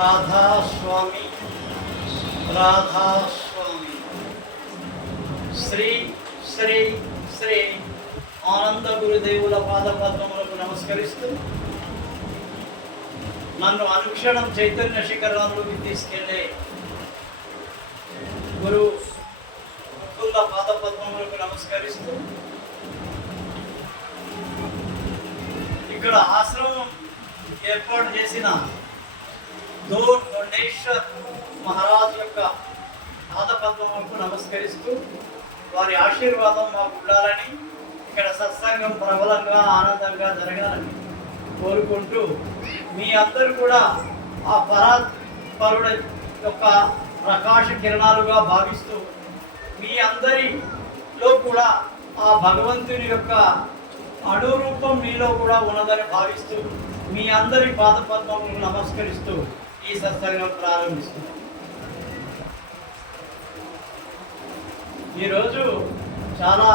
రాధాస్వామి రాధాస్వామి శ్రీ శ్రీ శ్రీ ఆనంద గురుదేవుల పాదపద్మములకు నమస్కరిస్తూ నన్ను అనుక్షణం చైతన్య శిఖరాల్లోకి తీసుకెళ్లే గురు ముకుంద పాదపద్మములకు నమస్కరిస్తూ ఇక్కడ ఆశ్రమం ఏర్పాటు చేసిన దొండేశ్వర్ మహారాజ్ యొక్క పాదపద్మములకు నమస్కరిస్తూ వారి ఆశీర్వాదం మాకు ఉండాలని, ఇక్కడ సత్సంగం ప్రబలంగా ఆనందంగా జరగాలని కోరుకుంటూ మీ అందరూ కూడా ఆ పరాత్పరుడు యొక్క ప్రకాశ కిరణాలుగా భావిస్తూ మీ అందరిలో కూడా ఆ భగవంతుని యొక్క అణురూపం మీలో కూడా ఉన్నదని భావిస్తూ మీ అందరి పాదపద్మములను నమస్కరిస్తూ ఈ సత్సంగం ప్రారంభిస్తున్నాం. ఈరోజు చాలా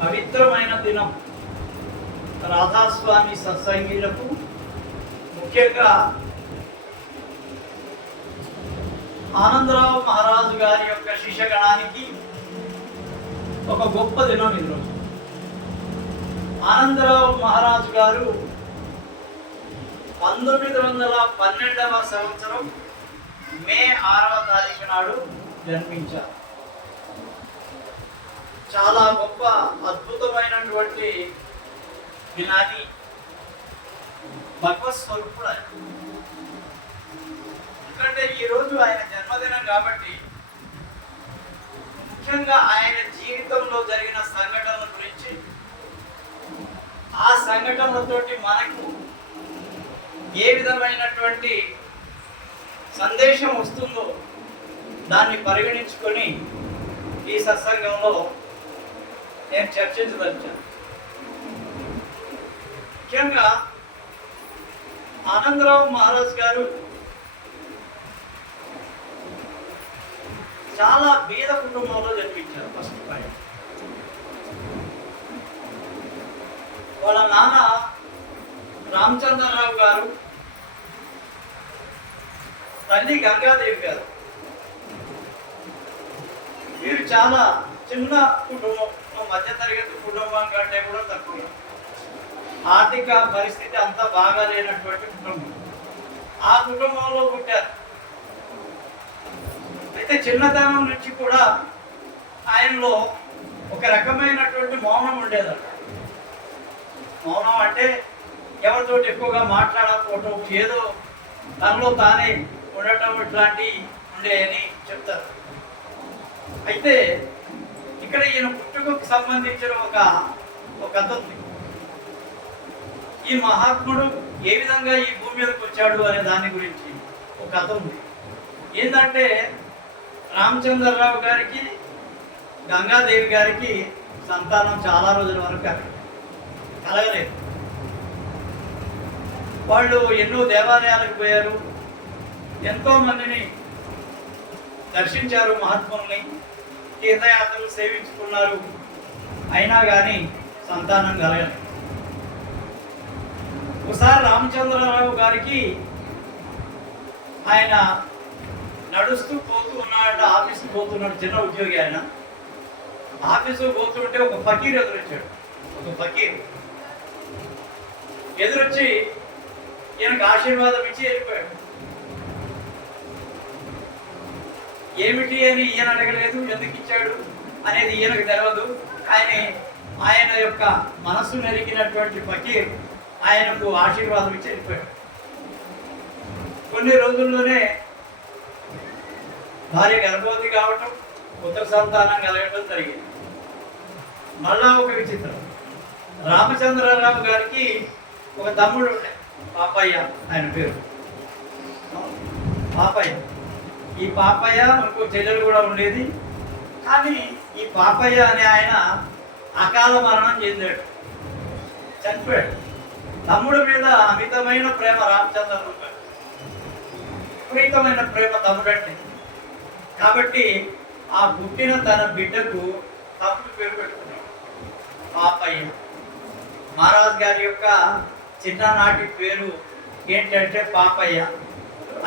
పవిత్రమైన దినం. రాధాస్వామి సత్సంగీలకు, ముఖ్యంగా ఆనందరావు మహారాజు గారి యొక్క శిష్యగణానికి ఒక గొప్ప దినం ఈరోజు. ఆనందరావు మహారాజు గారు 1912వ సంవత్సరం మే 6వ తారీఖు నాడు జన్మించారు. చాలా గొప్ప అద్భుతమైనటువంటి జ్ఞాని, భగవత్ స్వరూపుడు. ఎందుకంటే ఈరోజు ఆయన జన్మదినం కాబట్టి ముఖ్యంగా ఆయన జీవితంలో జరిగిన సంఘటనల గురించి, ఆ సంఘటనలతోటి మనకు ఏ విధమైనటువంటి సందేశం వస్తుందో దాన్ని పరిగణించుకొని ఈ సత్సంగంలో నేను చర్చించదలిచాను. ముఖ్యంగా ఆనందరావు మహారాజ్ గారు చాలా బీద కుటుంబంలో జన్మించారు. ఫస్ట్ పాయింట్, వాళ్ళ నాన్న రామచంద్రరావు గారు, తల్లి గంగాదేవి గారు. వీరు చాలా చిన్న కుటుంబం, మధ్యతరగతి కుటుంబం కంటే కూడా తక్కువ. ఆర్థిక పరిస్థితి అంతా బాగా లేనటువంటి కుటుంబం. ఆ కుటుంబంలో పుట్టారు. అయితే చిన్నతనం నుంచి కూడా ఆయనలో ఒక రకమైనటువంటి మౌనం ఉండేదట. మౌనం అంటే ఎవరితో ఎక్కువగా మాట్లాడకపోవటం, ఏదో తనలో తానే ఉండటం, ఇట్లాంటివి ఉండేయని చెప్తారు. అయితే ఇక్కడ ఈయన పుట్టుకకు సంబంధించిన ఒక కథ ఉంది. ఈ మహాత్ముడు ఏ విధంగా ఈ భూమి మీదకి వచ్చాడు అనే దాని గురించి ఒక కథ ఉంది. ఏంటంటే రామచంద్రరావు గారికి, గంగాదేవి గారికి సంతానం చాలా రోజుల వరకు కలగలేదు. వాళ్ళు ఎన్నో దేవాలయాలకు పోయారు, ఎంతో మందిని దర్శించారు, మహాత్ముల్ని తీర్థయాత్రలు సేవించుకున్నారు. అయినా కానీ సంతానం కలగలేదు. ఒకసారి రామచంద్రరావు గారికి ఆయన నడుస్తూ పోతూ ఉన్నాడట, ఆఫీస్కి పోతున్నాడు, చిన్న ఉద్యోగి ఆయన. ఆఫీసు పోతుంటే ఒక ఫకీర్ ఎదురొచ్చాడు. ఒక ఫకీర్ ఎదురొచ్చి ఈయనకు ఆశీర్వాదం ఇచ్చి వెళ్ళిపోయాడు. ఏమిటి అని ఈయన అడగలేదు, ఎందుకు ఇచ్చాడు అనేది ఈయనకు తెలియదు. ఆయన యొక్క మనస్సు నెరిగినటువంటి ఫకీర్ ఆయనకు ఆశీర్వాదం ఇచ్చి వెళ్ళిపోయాడు. కొన్ని రోజుల్లోనే భార్య గర్భవతి కావటం, పుత్ర సంతానం కలగటం జరిగింది. మళ్ళా ఒక విచిత్రం, రామచంద్రరావు గారికి ఒక తమ్ముడు ఉండే, పాపయ్య ఆయన పేరు, పాపయ్య. ఈ పాపయ్య ఇంకో చెల్లెలు కూడా ఉండేది. కానీ ఈ పాపయ్య అనే ఆయన అకాల మరణం చెందాడు, చనిపోయాడు. తమ్ముడి మీద అమితమైన ప్రేమ రామచంద్రరావు గారు, విపరీతమైన ప్రేమ తమ్ముడంటే. కాబట్టి ఆ పుట్టిన తన బిడ్డకు తమ్ముడు పేరు పెట్టుకున్నాడు, పాపయ్య. మహారాజ్ గారి యొక్క చిన్ననాటి పేరు ఏంటంటే పాపయ్య.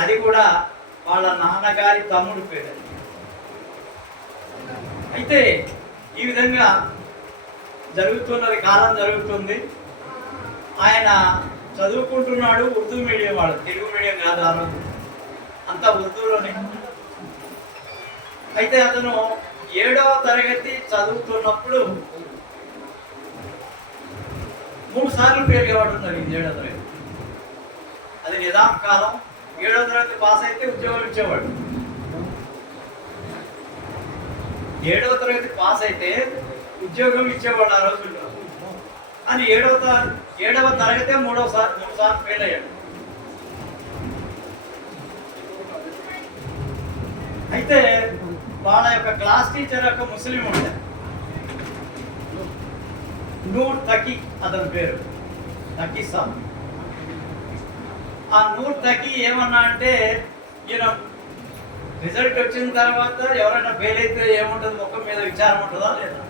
అది కూడా వాళ్ళ నాన్నగారి తమ్ముడు పేరు. అయితే ఈ విధంగా జరుగుతున్నది, కాలం జరుగుతుంది. ఆయన చదువుకుంటున్నాడు, ఉర్దూ మీడియం వాడు, తెలుగు మీడియం కాదు ఆ రోజు, అంతా ఉర్దూలోనే. అయితే అతను 7వ తరగతి చదువుతున్నప్పుడు 3 సార్లు ఫెయిల్ కావడం జరిగింది. 7వ తరగతి, అది నిజాం కాలం. 7వ తరగతి పాస్ అయితే ఉద్యోగం ఇచ్చేవాడు. 7వ తరగతి పాస్ అయితే ఉద్యోగం ఇచ్చేవాడు ఆ రోజుల్లో. అని 7వ తరగతే 3 సార్లు ఫెయిల్ అయ్యాడు. అయితే వాళ్ళ యొక్క క్లాస్ టీచర్ యొక్క ముస్లిం ఉండే, నూర్ తకి అతని పేరు, తకి సాబ్. ఆ నూర్ తకి ఏమన్నా అంటే, ఈయన రిజల్ట్ వచ్చిన తర్వాత ఎవరైనా ఫెయిల్ అయితే ఏముంటుంది, ముఖం మీద విచారం ఉంటుందా లేదా?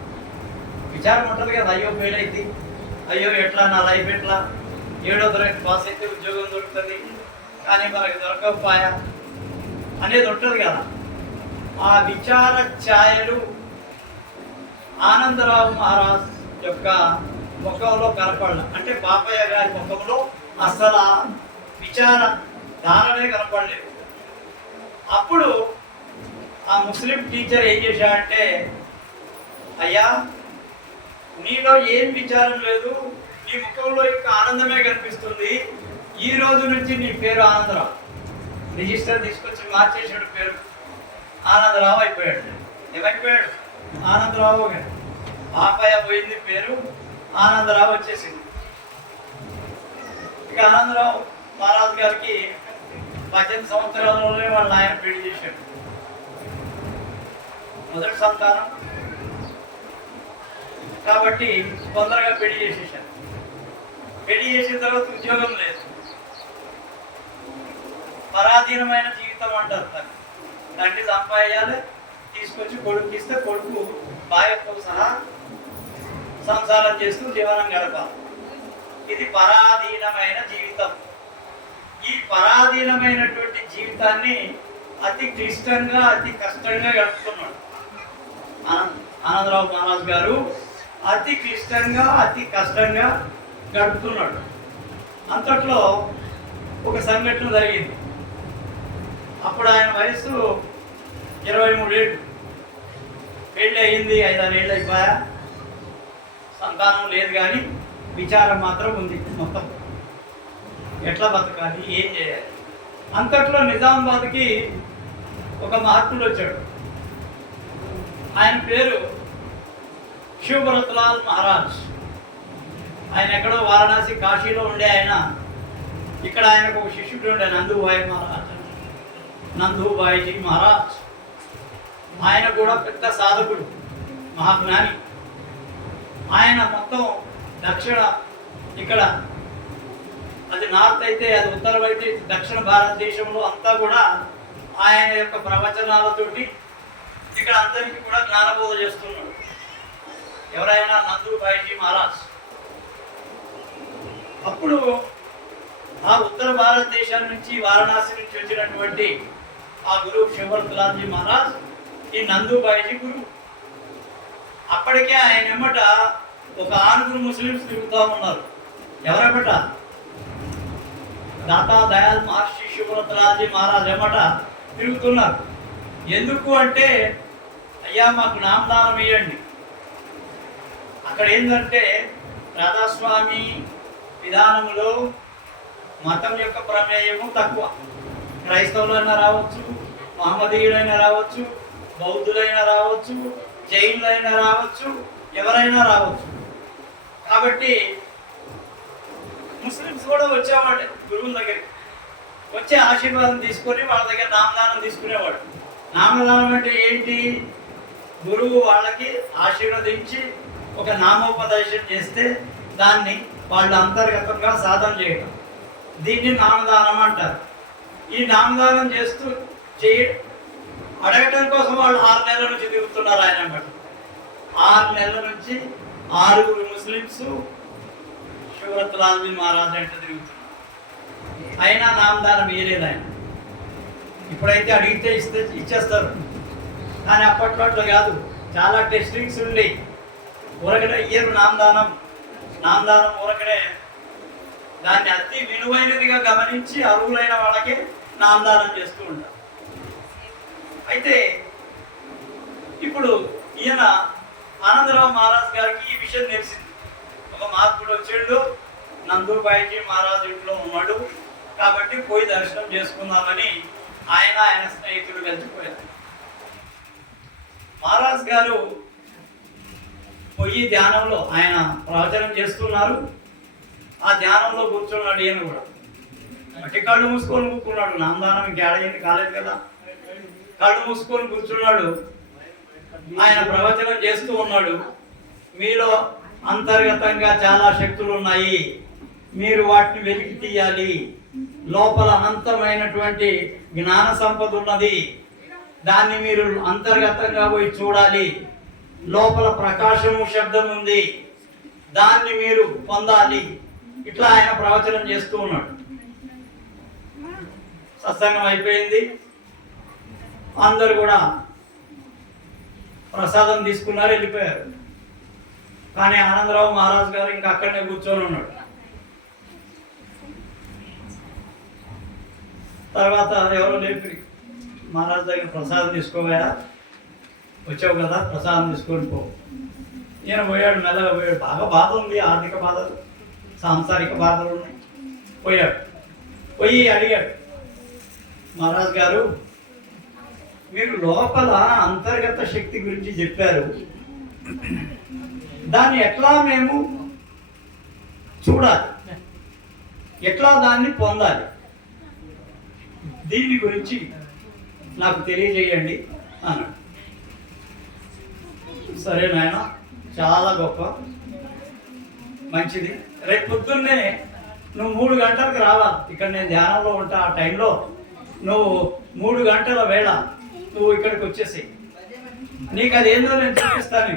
విచారం ఉంటుంది కదా, అయ్యో ఫెయిల్ అయితే, అయ్యో ఎట్లా నా లైఫ్ ఎట్లా, 7వ తరగతి పాస్ అయితే ఉద్యోగం దొరుకుతుంది కానీ మనకు దొరకకపోయా అనేది ఉంటుంది కదా. ఆ విచార ఛాయలు ఆనందరావు మహారాజ్ యొక్క ముఖంలో కనపడాల. అంటే పాపయ్య గారి ముఖంలో అసలు విచార ధారణే కనపడలేదు. అప్పుడు ఆ ముస్లిం టీచర్ ఏం చేశాడంటే, అయ్యా నీలో ఏం విచారం లేదు, నీ ముఖంలో ఇంకా ఆనందమే కనిపిస్తుంది, ఈ రోజు నుంచి నీ పేరు ఆనందరావు. రిజిస్టర్ తీసుకొచ్చి మార్చేసాడు, పేరు ఆనందరావు అయిపోయాడు. ఏమైపోయాడు? ఆనందరావు. పాపయ్య పోయింది, పేరు ఆనందరావు వచ్చేసింది. ఇక ఆనందరావు మహారాజు గారికి 18 సంవత్సరాలలోనే వాళ్ళ ఆయన పెళ్లి చేశాడు. మొదటి సంతానం కాబట్టి తొందరగా పెళ్లి చేసేసాడు. పెళ్లి చేసిన తర్వాత ఉద్యోగం లేదు, పరాధీనమైన జీవితం అంటారు. తండ్రి సంపాదించాలి, తీసుకొచ్చి కొడుకు ఇస్తే కొడుకు భార్యతో సహా సంసారం చేస్తూ జీవనం గడపాలి. ఇది పరాధీనమైన జీవితం. ఈ పరాధీనమైనటువంటి జీవితాన్ని అతి క్లిష్టంగా, అతి కష్టంగా గడుపుతున్నాడు ఆనందరావు మహారాజ్ గారు. అతి క్లిష్టంగా, అతి కష్టంగా గడుపుతున్నాడు. అంతట్లో ఒక సంఘటన జరిగింది. అప్పుడు ఆయన వయసు 23 ఏళ్ళు. పెళ్ళి అయింది, 5-6 ఏళ్ళు అయిపోయా, సంతానం లేదు, కానీ విచారం మాత్రం ఉంది. మొత్తం ఎట్లా బతకాలి, ఏం చేయాలి. అంతట్లో నిజామాబాద్కి ఒక మహాత్ముడు వచ్చాడు. ఆయన పేరు శివభరత్లాల్ మహారాజ్. ఆయన ఎక్కడో వారణాసి, కాశీలో ఉండే ఆయన. ఇక్కడ ఆయనకు ఒక శిష్యుడు ఉండే, నందూభాయ్ మహారాజ్, నందూభాయిజీ మహారాజ్. ఆయన కూడా పెద్ద సాధకుడు, మహాజ్ఞాని. ఆయన మొత్తం దక్షిణ, ఇక్కడ అది నార్త్ అయితే, అది ఉత్తరం అయితే, దక్షిణ భారతదేశంలో అంతా కూడా ఆయన యొక్క ప్రవచనాలతోటి ఇక్కడ అందరికీ కూడా జ్ఞానబోధ చేస్తున్నాడు. ఎవరైనా నందూభాయిజీ మహారాజ్. అప్పుడు ఆ ఉత్తర భారతదేశం నుంచి, వారణాసి నుంచి వచ్చినటువంటి ఆ గురువు శివభరత్లాల్జీ మహారాజ్ ఈ నందూభాయిజీ గురువు. అప్పటికే ఆయన ఎమ్మట ఒక 6 ముస్లిమ్స్ తిరుగుతూ ఉన్నారు. ఎవరెమ్మట? దాతా దయాల్ మహర్షి శివభరత్లాల్జీ మహారాజ్ ఎమ్మట తిరుగుతున్నారు. ఎందుకు అంటే, అయ్యా మాకు నామదానం ఇవ్వండి. అక్కడ ఏంటంటే రాధాస్వామి విధానంలో మతం యొక్క ప్రమేయము తక్కువ. క్రైస్తవులైనా రావచ్చు, మహమ్మదీయులైనా రావచ్చు, బౌద్ధులైనా రావచ్చు, జైనులైనా రావచ్చు, ఎవరైనా రావచ్చు. కాబట్టి ముస్లిమ్స్ కూడా వచ్చేవాడు గురువుల దగ్గరికి. వచ్చే ఆశీర్వాదం తీసుకొని వాళ్ళ దగ్గర నామదానం తీసుకునేవాడు. నామదానం అంటే ఏంటి? గురువు వాళ్ళకి ఆశీర్వదించి ఒక నామోపదేశం చేస్తే దాన్ని వాళ్ళు అంతర్గతంగా సాధన చేయడం, దీన్ని నామదానం అంటారు. ఈ నామదానం చేస్తూ అడగటం కోసం వాళ్ళు 6 నెలల నుంచి తిరుగుతున్నారు ఆయన అన్నమాట. 6 నెలల నుంచి 6 ముస్లిమ్స్ శివభరత్లాల్జీ మహారాజ్ అంటే తిరుగుతున్నారు. అయినా నామదానం ఇవ్వలేదు ఆయన. ఇప్పుడైతే అడిగితే ఇచ్చేస్తారు, కానీ అప్పట్లో అట్లా కాదు. చాలా టెస్టింగ్స్ ఉండి ఊరకనే ఇయ్యరు నామదానం ఊరకనే దాన్ని అతి విలువైనదిగా గమనించి అర్హులైన వాళ్ళకే నామదానం చేస్తూ ఉంటారు. అయితే ఇప్పుడు ఈయన ఆనందరావు మహారాజ్ గారికి ఈ విషయం తెలిసింది. ఒక మహాత్ముడు వచ్చాడు, నందూర్బాయిజీ మహారాజ్ ఇంట్లో ఉన్నాడు కాబట్టి పోయి దర్శనం చేసుకుందామని ఆయన స్నేహితుడు కలిసిపోయారు. మహారాజ్ గారు పోయి ధ్యానంలో ఆయన ప్రవచనం చేస్తున్నారు. ఆ ధ్యానంలో కూర్చున్నాడు. ఈయన కూడా అట్టి కళ్ళు మూసుకొని కూర్చున్నాడు. నామదానం ఇంకేడైంది కాలేదు కదా. కళ్ళు మూసుకొని కూర్చున్నాడు. ఆయన ప్రవచనం చేస్తూ ఉన్నాడు. మీలో అంతర్గతంగా చాలా శక్తులు ఉన్నాయి, మీరు వాటిని వెలికి తీయాలి. లోపల అనంతమైనటువంటి జ్ఞాన సంపద ఉన్నది, దాన్ని మీరు అంతర్గతంగా పోయి చూడాలి. లోపల ప్రకాశము శబ్దం ఉంది, దాన్ని మీరు పొందాలి. ఇట్లా ఆయన ప్రవచనం చేస్తూ ఉన్నాడు. సత్సంగం అయిపోయింది. అందరు కూడా ప్రసాదం తీసుకున్నారు, వెళ్ళిపోయారు. కానీ ఆనందరావు మహారాజ్ గారు ఇంకా అక్కడనే కూర్చొని ఉన్నాడు. తర్వాత ఎవరో లేపి మహారాజ్ దగ్గర ప్రసాదం తీసుకోవా, వచ్చావు కదా ప్రసాదం తీసుకొని పో. ఈయన పోయాడు, మెల్లగా పోయాడు. బాగా బాధ ఉంది, ఆర్థిక బాధలు, సాంసారిక బాధలు ఉన్నాయి. పోయి అడిగాడు, మహారాజ్ గారు మీరు లోపల అంతర్గత శక్తి గురించి చెప్పారు, దాన్ని ఎట్లా మేము చూడాలి, ఎట్లా దాన్ని పొందాలి, దీని గురించి నాకు తెలియజేయండి అన్నాడు. సరే నాయన, చాలా గొప్ప, మంచిది. రేపు పొద్దున్నే నువ్వు 3 గంటలకు రావాలి. ఇక్కడ నేను ధ్యానంలో ఉంటా. ఆ టైంలో నువ్వు 3 గంటల వేళ నువ్వు ఇక్కడికి వచ్చేసి నీకు అది ఏందో నేను చూపిస్తాను.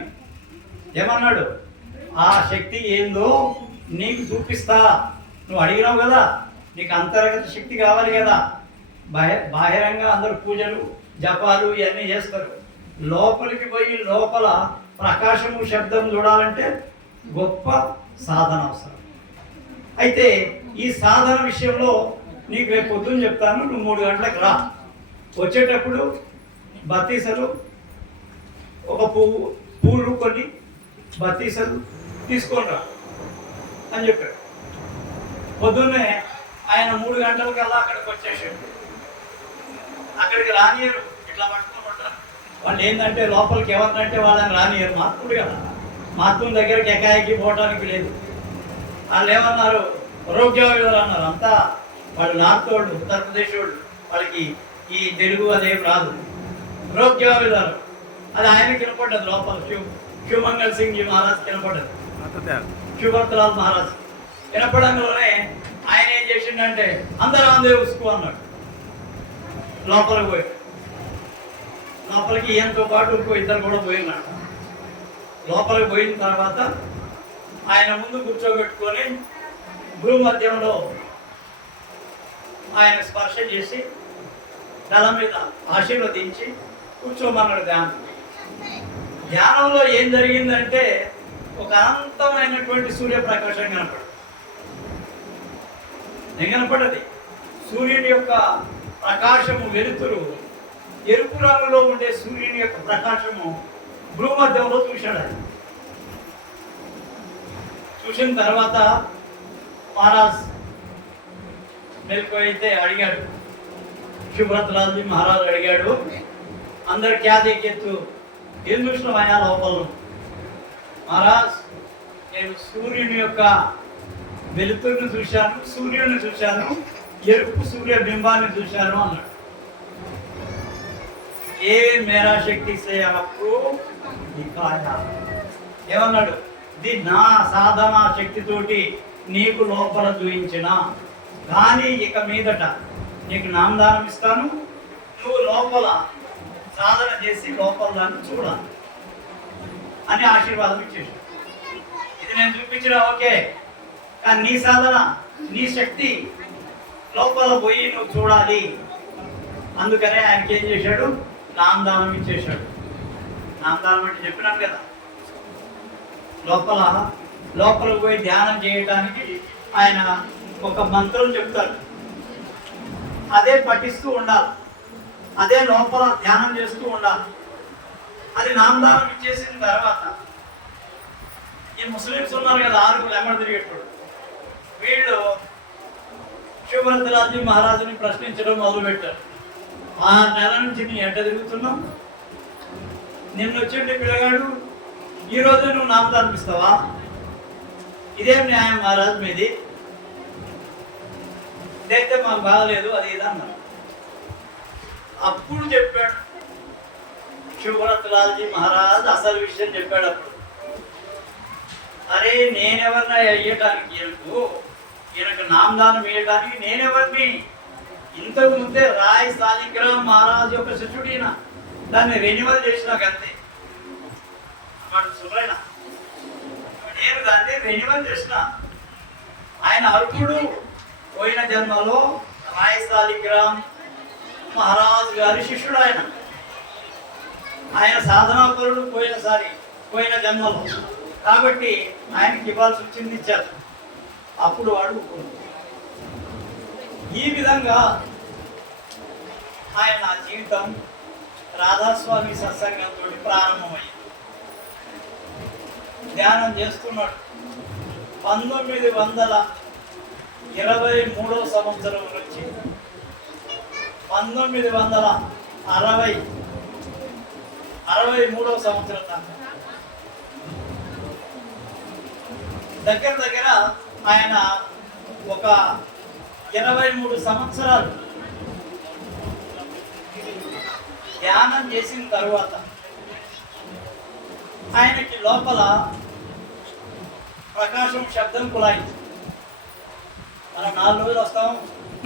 ఏమన్నాడు? ఆ శక్తి ఏందో నీకు చూపిస్తా. నువ్వు అడిగినావు కదా, నీకు అంతర్గత శక్తి కావాలి కదా. బాహిరంగా అందరూ పూజలు జపాలు ఇవన్నీ చేస్తారు. లోపలికి పోయి లోపల ప్రకాశము శబ్దం చూడాలంటే గొప్ప సాధన అవసరం. అయితే ఈ సాధన విషయంలో నీకు రేపు పొద్దున్న చెప్తాను. నువ్వు 3 గంటలకు రా. వచ్చేటప్పుడు బత్తీసలు, ఒక పూలు కొన్ని బత్తీసలు తీసుకొని రా అని చెప్పాడు. పొద్దున్నే ఆయన 3 గంటలకల్లా అక్కడికి వచ్చేసాడు. అక్కడికి రానియరు, ఇట్లా పట్టుకోమంటారు వాళ్ళు. ఏంటంటే లోపలికి ఎవరినంటే వాళ్ళని రానియరు. మహాత్ముడు కదా, మహాత్ముని దగ్గరికి ఎకాయకి పోవడానికి లేదు. వాళ్ళు ఏమన్నారు? రోగ్యాలు అన్నారు. అంతా వాళ్ళు నార్త్ వాళ్ళు, ఉత్తరప్రదేశ్ వాళ్ళు, వాళ్ళకి ఈ తెలుగు అదేం రాదు. రోగ్యాలు అది ఆయనకి వినపడ్డది. లోపల శివమంగళ సింగ్ జీ మహారాజ్ వినపడ్డది, శివభర్తలాల్ మహారాజ్ వినపడంలోనే ఆయన ఏం చేసిండంటే అందరూ అందే ఉసుకు అన్నాడు. లోపలికి పోయి లోపలికి ఈయనతో పాటు ఇంకో ఇద్దరు కూడా పోయినాడు. లోపలికి పోయిన తర్వాత ఆయన ముందు కూర్చోబెట్టుకొని భూమధ్యంలో ఆయన స్పర్శ చేసి తల మీద ఆశీర్వదించి కూర్చోమన్నాడు. ధ్యానంలో ఏం జరిగిందంటే ఒక అనంతమైనటువంటి సూర్యప్రకాశం కనపడదు. ఏం కనపడది? సూర్యుని యొక్క ప్రకాశము, వెలుతురు, ఎరుపు రంగులో ఉండే సూర్యుని యొక్క ప్రకాశము భూమధ్యంలో చూశాడు. ఆయన చూసిన తర్వాత మహారాజ్ మెల్లిపోయితే అడిగాడు, శివభర్తలాల్జీ మహారాజు అడిగాడు, అందరు క్యాదెక్కెత్తు ఏం చూసినాం ఆయన లోపల? మహారాజ్, నేను సూర్యుని యొక్క వెలుతురుని చూశాను, సూర్యుని చూశాను, ఎరుపు సూర్య బింబాన్ని చూశాను అన్నాడు. ఏ మేరా శక్తి సే ఆప్కో దిఖాయా. ఏమన్నాడు? ఇది నా సాధన శక్తితోటి నీకు లోపల చూయించిన, కానీ ఇక మీదట నీకు నామదానం ఇస్తాను, నువ్వు లోపల సాధన చేసి లోపల దాన్ని చూడాలి అని ఆశీర్వాదం ఇచ్చేసి. ఇది నేను చూపించిన ఓకే, కానీ నీ సాధన, నీ శక్తి లోపల పోయి నువ్వు చూడాలి. అందుకనే ఆయనకి ఏం చేశాడు? నామదానం ఇచ్చేశాడు. నామదానం అంటే చెప్పినాం కదా, లోపల పోయి ధ్యానం చేయడానికి ఆయన ఒక మంత్రం చెప్తాడు, అదే పఠిస్తూ ఉండాలి, అదే లోపల ధ్యానం చేస్తూ ఉండాలి. అది నామదానం ఇచ్చేసిన తర్వాత ఈ ముస్లిమ్స్ ఉన్నారు కదా, 6 లెమ్మలు తిరిగేటప్పుడు, వీళ్ళు శివభద్రాజీ మహారాజుని ప్రశ్నించడం మొదలుపెట్టారు. 6 నెలల నుంచి నీ ఎట్ట తిరుగుతున్నావు, నిన్న వచ్చి పిల్లగాడు ఈరోజు నువ్వు నామదానం ఇస్తావా, ఇదేం న్యాయం మహారాజు మీది, ఇదైతే మాకు బాగలేదు, అది ఇది అన్నారు. అప్పుడు చెప్పాడు శివభద్రాజీ మహారాజు అసలు విషయం చెప్పాడు. అప్పుడు అరే నేనెవరినా అయ్యటానికి, ఈయనకు నామదానం వేయడానికి నేనెవరిని, ఇంతకు ముందే రాయ్ సాలిగ్రామ్ మహారాజు యొక్క శిష్యుడిన, దాన్ని రెన్యువల్ చేసినాకంతే, వాడు సురైన, నేను దాన్ని రెన్యువల్ చేసిన. ఆయన అర్జుడు పోయిన జన్మలో రాయ్ సాలిగ్రామ్ మహారాజు గారి శిష్యుడు. ఆయన సాధనాపరుడు పోయిన జన్మలో, కాబట్టి ఆయనకి ఇవ్వాల్సి వచ్చింది ఇచ్చారు. అప్పుడు వాడు ఈ విధంగా ఆయన జీవితం రాధాస్వామి సత్సంగంతో ప్రారంభమైంది. ధ్యానం చేస్తున్నాడు. 1923 సంవత్సరం నుంచి 1963 సంవత్సరం దాకా దగ్గర ఆయన ఒక 23 సంవత్సరాలు ధ్యానం చేసిన తరువాత ఆయనకి లోపల ప్రకాశం శబ్దం కులాయింది. మనం 4 రోజులు వస్తాం,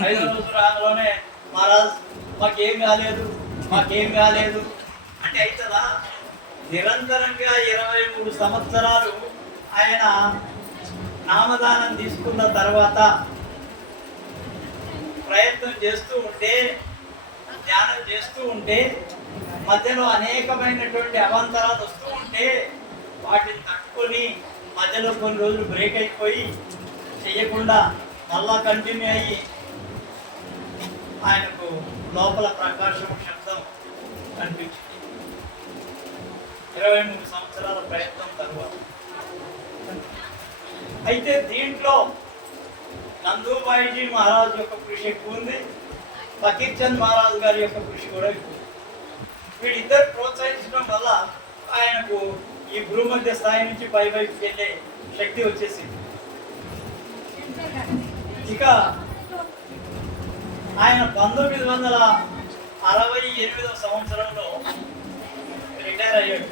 5వ రోజు రాగానే మహారాజ్ మాకేం కాలేదు అంటే అవుతుందా? నిరంతరంగా 23 సంవత్సరాలు ఆయన నామదానం తీసుకున్న తర్వాత ప్రయత్నం చేస్తూ ఉంటే, ధ్యానం చేస్తూ ఉంటే, మధ్యలో అనేకమైనటువంటి అవాంతరాలు వస్తూ ఉంటే వాటిని తట్టుకొని మధ్యలో కొన్ని రోజులు బ్రేక్ అయిపోయి చెయ్యకుండా మళ్ళా కంటిన్యూ అయ్యి ఆయనకు లోపల ప్రకాశం శబ్దం కనిపించింది. 23 సంవత్సరాల ప్రయత్నం తర్వాత. అయితే దీంట్లో నందూబాయిజీ మహారాజు యొక్క కృషి ఎక్కువ ఉంది, ఫకీర్ చంద్ మహారాజు గారి యొక్క కృషి కూడా ఎక్కువ. వీళ్ళిద్దరు ప్రోత్సహించడం వల్ల ఆయనకు ఈ భూమధ్య స్థాయి నుంచి పైవైపు వెళ్ళే శక్తి వచ్చేసింది. ఇక ఆయన 1968 సంవత్సరంలో రిటైర్ అయ్యాడు.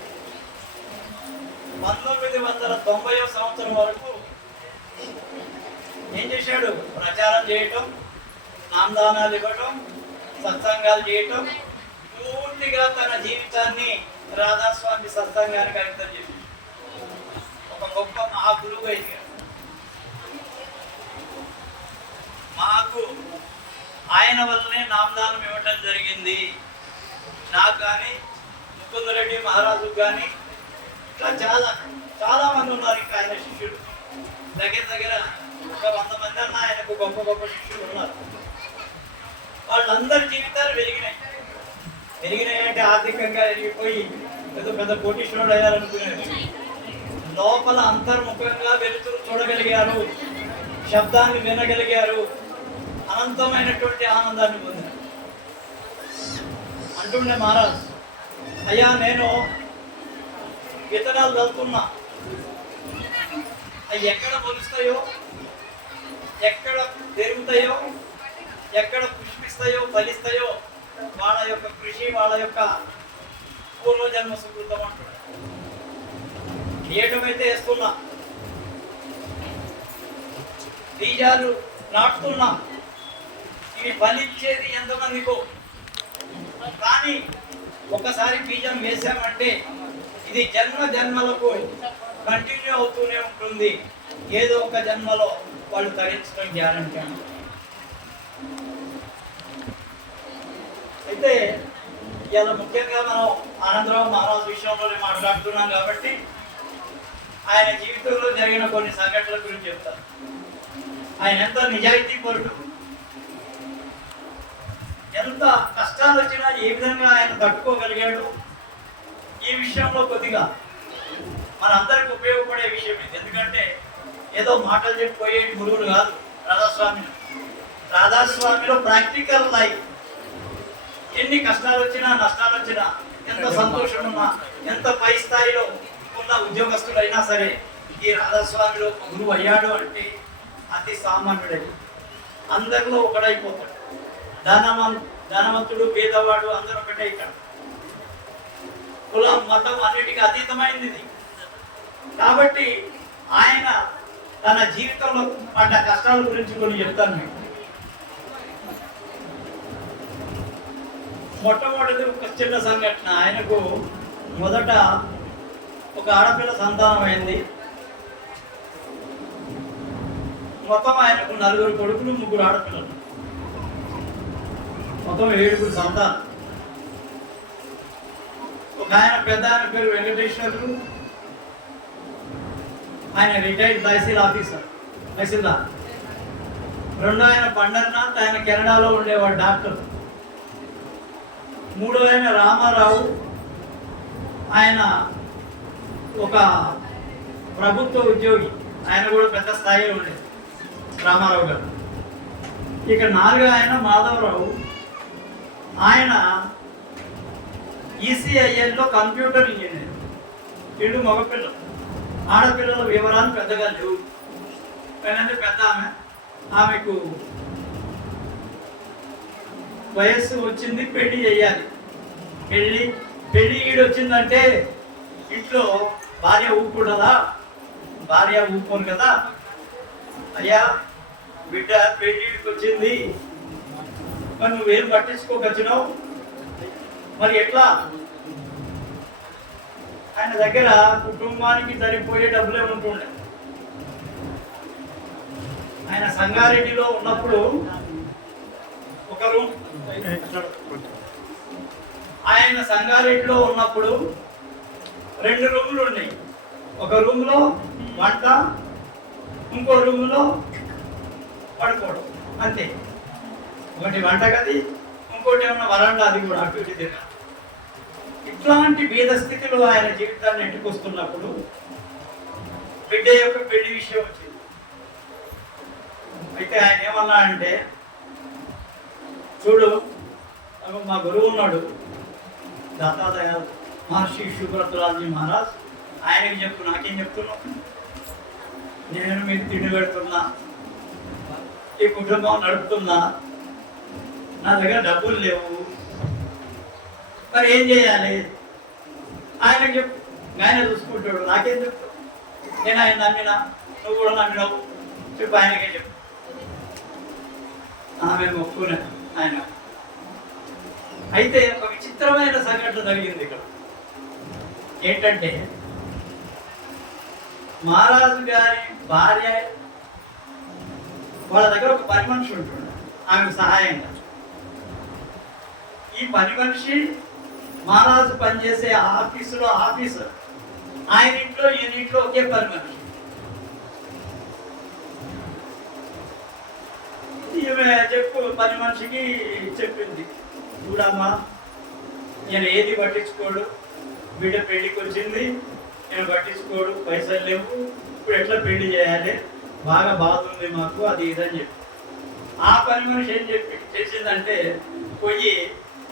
1990 సంవత్సరం వరకు ఏం చేశాడు? ప్రచారం చేయటం, నామదానాలు ఇవ్వటం, సత్సంగాలు చేయటం, పూర్తిగా తన జీవితాన్ని రాధాస్వామి సత్సంగానికి అంకితం చేసి ఒక గొప్ప మహాగురువు అయింది. మాకు ఆయన వల్లనే నామదానం ఇవ్వటం జరిగింది. నాకు కానీ, ముకుందరెడ్డి మహారాజు కానీ, ఇట్లా చాలా మంది ఉన్నారు. ఇంకా ఆయన శిష్యుడు దగ్గర ఒక 100 మంది అన్న ఆయనకు గొప్ప గొప్ప శిష్యులు ఉన్నారు. వాళ్ళందరి జీవితాలు వెలిగినాయి అంటే ఆర్థికంగా ఎరిగిపోయి పెద్ద కోటీశ్వరుడు అయ్యారనుకునేది. లోపల అంతర్ముఖంగా వెలుతురు చూడగలిగారు, శబ్దాన్ని వినగలిగారు, అనంతమైనటువంటి ఆనందాన్ని పొందారు. అంటుండే మహారాజ్, అయ్యా నేను విత్తనాలు చదువుతున్నా, అవి ఎక్కడ మొలుస్తాయో, ఎక్కడ పెరుగుతాయో, ఎక్కడ పుష్పిస్తాయో, ఫలిస్తాయో వాళ్ళ యొక్క కృషి, వాళ్ళ యొక్క పూర్వజన్మ సుకృతం అంటున్నాడు. ఏటమైతే వేస్తున్నా, బీజాలు నాటుతున్నా, ఇవి ఫలించేది ఎంతమందికో. కానీ ఒకసారి బీజం వేసామంటే ఇది జన్మలకు కంటిన్యూ అవుతూనే ఉంటుంది. ఏదో ఒక జన్మలో వాళ్ళు తరించడం గ్యారంటీ. అయితే ఇలా ముఖ్యంగా మనం ఆనందరావు మహారాజు విషయంలోనే మాట్లాడుతున్నాం కాబట్టి ఆయన జీవితంలో జరిగిన కొన్ని సంఘటనల గురించి చెప్తాను. ఆయన ఎంత నిజాయితీ పరుడు, ఎంత కష్టాలు వచ్చినా ఏ విధంగా ఆయన తట్టుకోగలిగాడు. ఈ విషయంలో కొద్దిగా మనందరికి ఉపయోగపడే విషయం ఇది. ఎందుకంటే ఏదో మాటలు చెప్పిపోయేటి గురువులు కాదు రాధాస్వామిలో ప్రాక్టికల్ లైఫ్. ఎన్ని కష్టాలు వచ్చినా నష్టాలు వచ్చినా, ఎంత సంతోషం ఉన్నా, ఎంత పై స్థాయిలో ఉన్న ఉద్యోగస్తులైనా సరే ఈ రాధాస్వామిలో గురువు అయ్యాడు అంటే అతి సామాన్యుడై అందరిలో ఒకడైపోతాడు. ధనవంతుడు పేదవాడు అందరూ ఒకటే. ఇక్కడ కులం మతం అన్నిటికీ అతీతమైంది ఇది. కాబట్టి ఆయన తన జీవితంలో పడ్డ కష్టాల గురించి కొన్ని చెప్తాను మీకు. మొట్టమొదటి ఒక చిన్న సంఘటన. ఆయనకు మొదట ఒక ఆడపిల్ల సంతానం అయింది. మొత్తం ఆయనకు 4 కొడుకులు 3 ఆడపిల్లలు, మొత్తం 7 సంతానం. ఒక ఆయన పెద్ద ఆయన పేరు వెంకటేశ్వర్లు, ఆయన రిటైర్డ్ తహసీల్దార్. రెండో ఆయన పండర్నాథ్, ఆయన కెనడాలో ఉండేవాడు డాక్టర్. మూడో ఆయన రామారావు, ఆయన ఒక ప్రభుత్వ ఉద్యోగి, ఆయన కూడా పెద్ద స్థాయిలో ఉండేది రామారావు గారు. ఇక 4వ ఆయన మాధవరావు, ఆయన ఈసీఐఎల్లో కంప్యూటర్ ఇంజనీర్. వీళ్ళు మగపిల్లలు. ఆడపిల్లల వివరాలు పెద్దగా లేవు. కానీ పెద్ద ఆమెకు వయస్సు వచ్చింది, పెళ్లి చేయాలి. పెళ్లి ఈడొచ్చిందంటే ఇంట్లో భార్య ఊపుకుంటుందా? భార్య ఊపుకోను కదా. అయ్యా బిడ్డ పెళ్లికి వచ్చింది, మరి నువ్వేం పట్టించుకోకొచ్చినావు, మరి ఎట్లా? ఆయన దగ్గర కుటుంబానికి సరిపోయే డబ్బులే ఉంటుండే. ఆయన సంగారెడ్డిలో ఉన్నప్పుడు ఒక రూమ్, ఆయన సంగారెడ్డిలో ఉన్నప్పుడు 2 రూములు ఉన్నాయి. ఒక రూమ్లో వంట, ఇంకో రూమ్లో పడుకోవడం, అంతే. ఒకటి వంటగది, ఇంకోటి ఏమన్నా వరండా, అది కూడా అటు ఇటు తిరగాలి. ఇట్లాంటి భేద స్థితిలో ఆయన జీవితాన్ని ఎట్టుకొస్తున్నప్పుడు బిడ్డ యొక్క పెళ్లి విషయం వచ్చింది. అయితే ఆయన ఏమన్నా అంటే, చూడు మా గురువు ఉన్నాడు దత్తాదయాల్ మహర్షి శుభ్రతులాజీ మహారాజ్, ఆయనకి చెప్పు, నాకేం చెప్తున్నావు? నేను మీకు తిండి పెడుతున్నా, ఈ కుటుంబం నడుపుతున్నా, నా దగ్గర డబ్బులు లేవు, మరి ఏం చేయాలి? ఆయనకు చెప్పు, ఆయన చూసుకుంటాడు, నాకేం చెప్పు? నేను ఆయన నమ్మినా, నువ్వు కూడా నమ్మినావు, చెప్పు, ఆయనకే చెప్పు. ఆమె మొక్కునే ఆయన. అయితే ఒక విచిత్రమైన సంఘటన జరిగింది ఇక్కడ. ఏంటంటే మహారాజు గారి భార్య వాళ్ళ దగ్గర ఒక పని మనిషి ఉంటుండే ఆమెకు సహాయంగా. ఈ పని మనిషి మహారాజు పనిచేసే ఆఫీసులో ఆఫీసర్. ఆయన ఇంట్లో ఈయన ఇంట్లో ఒకే పని మనిషి. ఈమె పని మనిషికి చెప్పింది, చూడమ్మా నేను ఏది పట్టించుకోడు, బిడ్డ పెళ్లికి వచ్చింది, నేను పట్టించుకోడు, పైసలు లేవు, ఇప్పుడు ఎట్లా పెళ్లి చేయాలి, బాగా బాధ ఉంది మాకు, అది ఇదని చెప్పి. ఆ పని మనిషి ఏం చేసిందంటే పోయి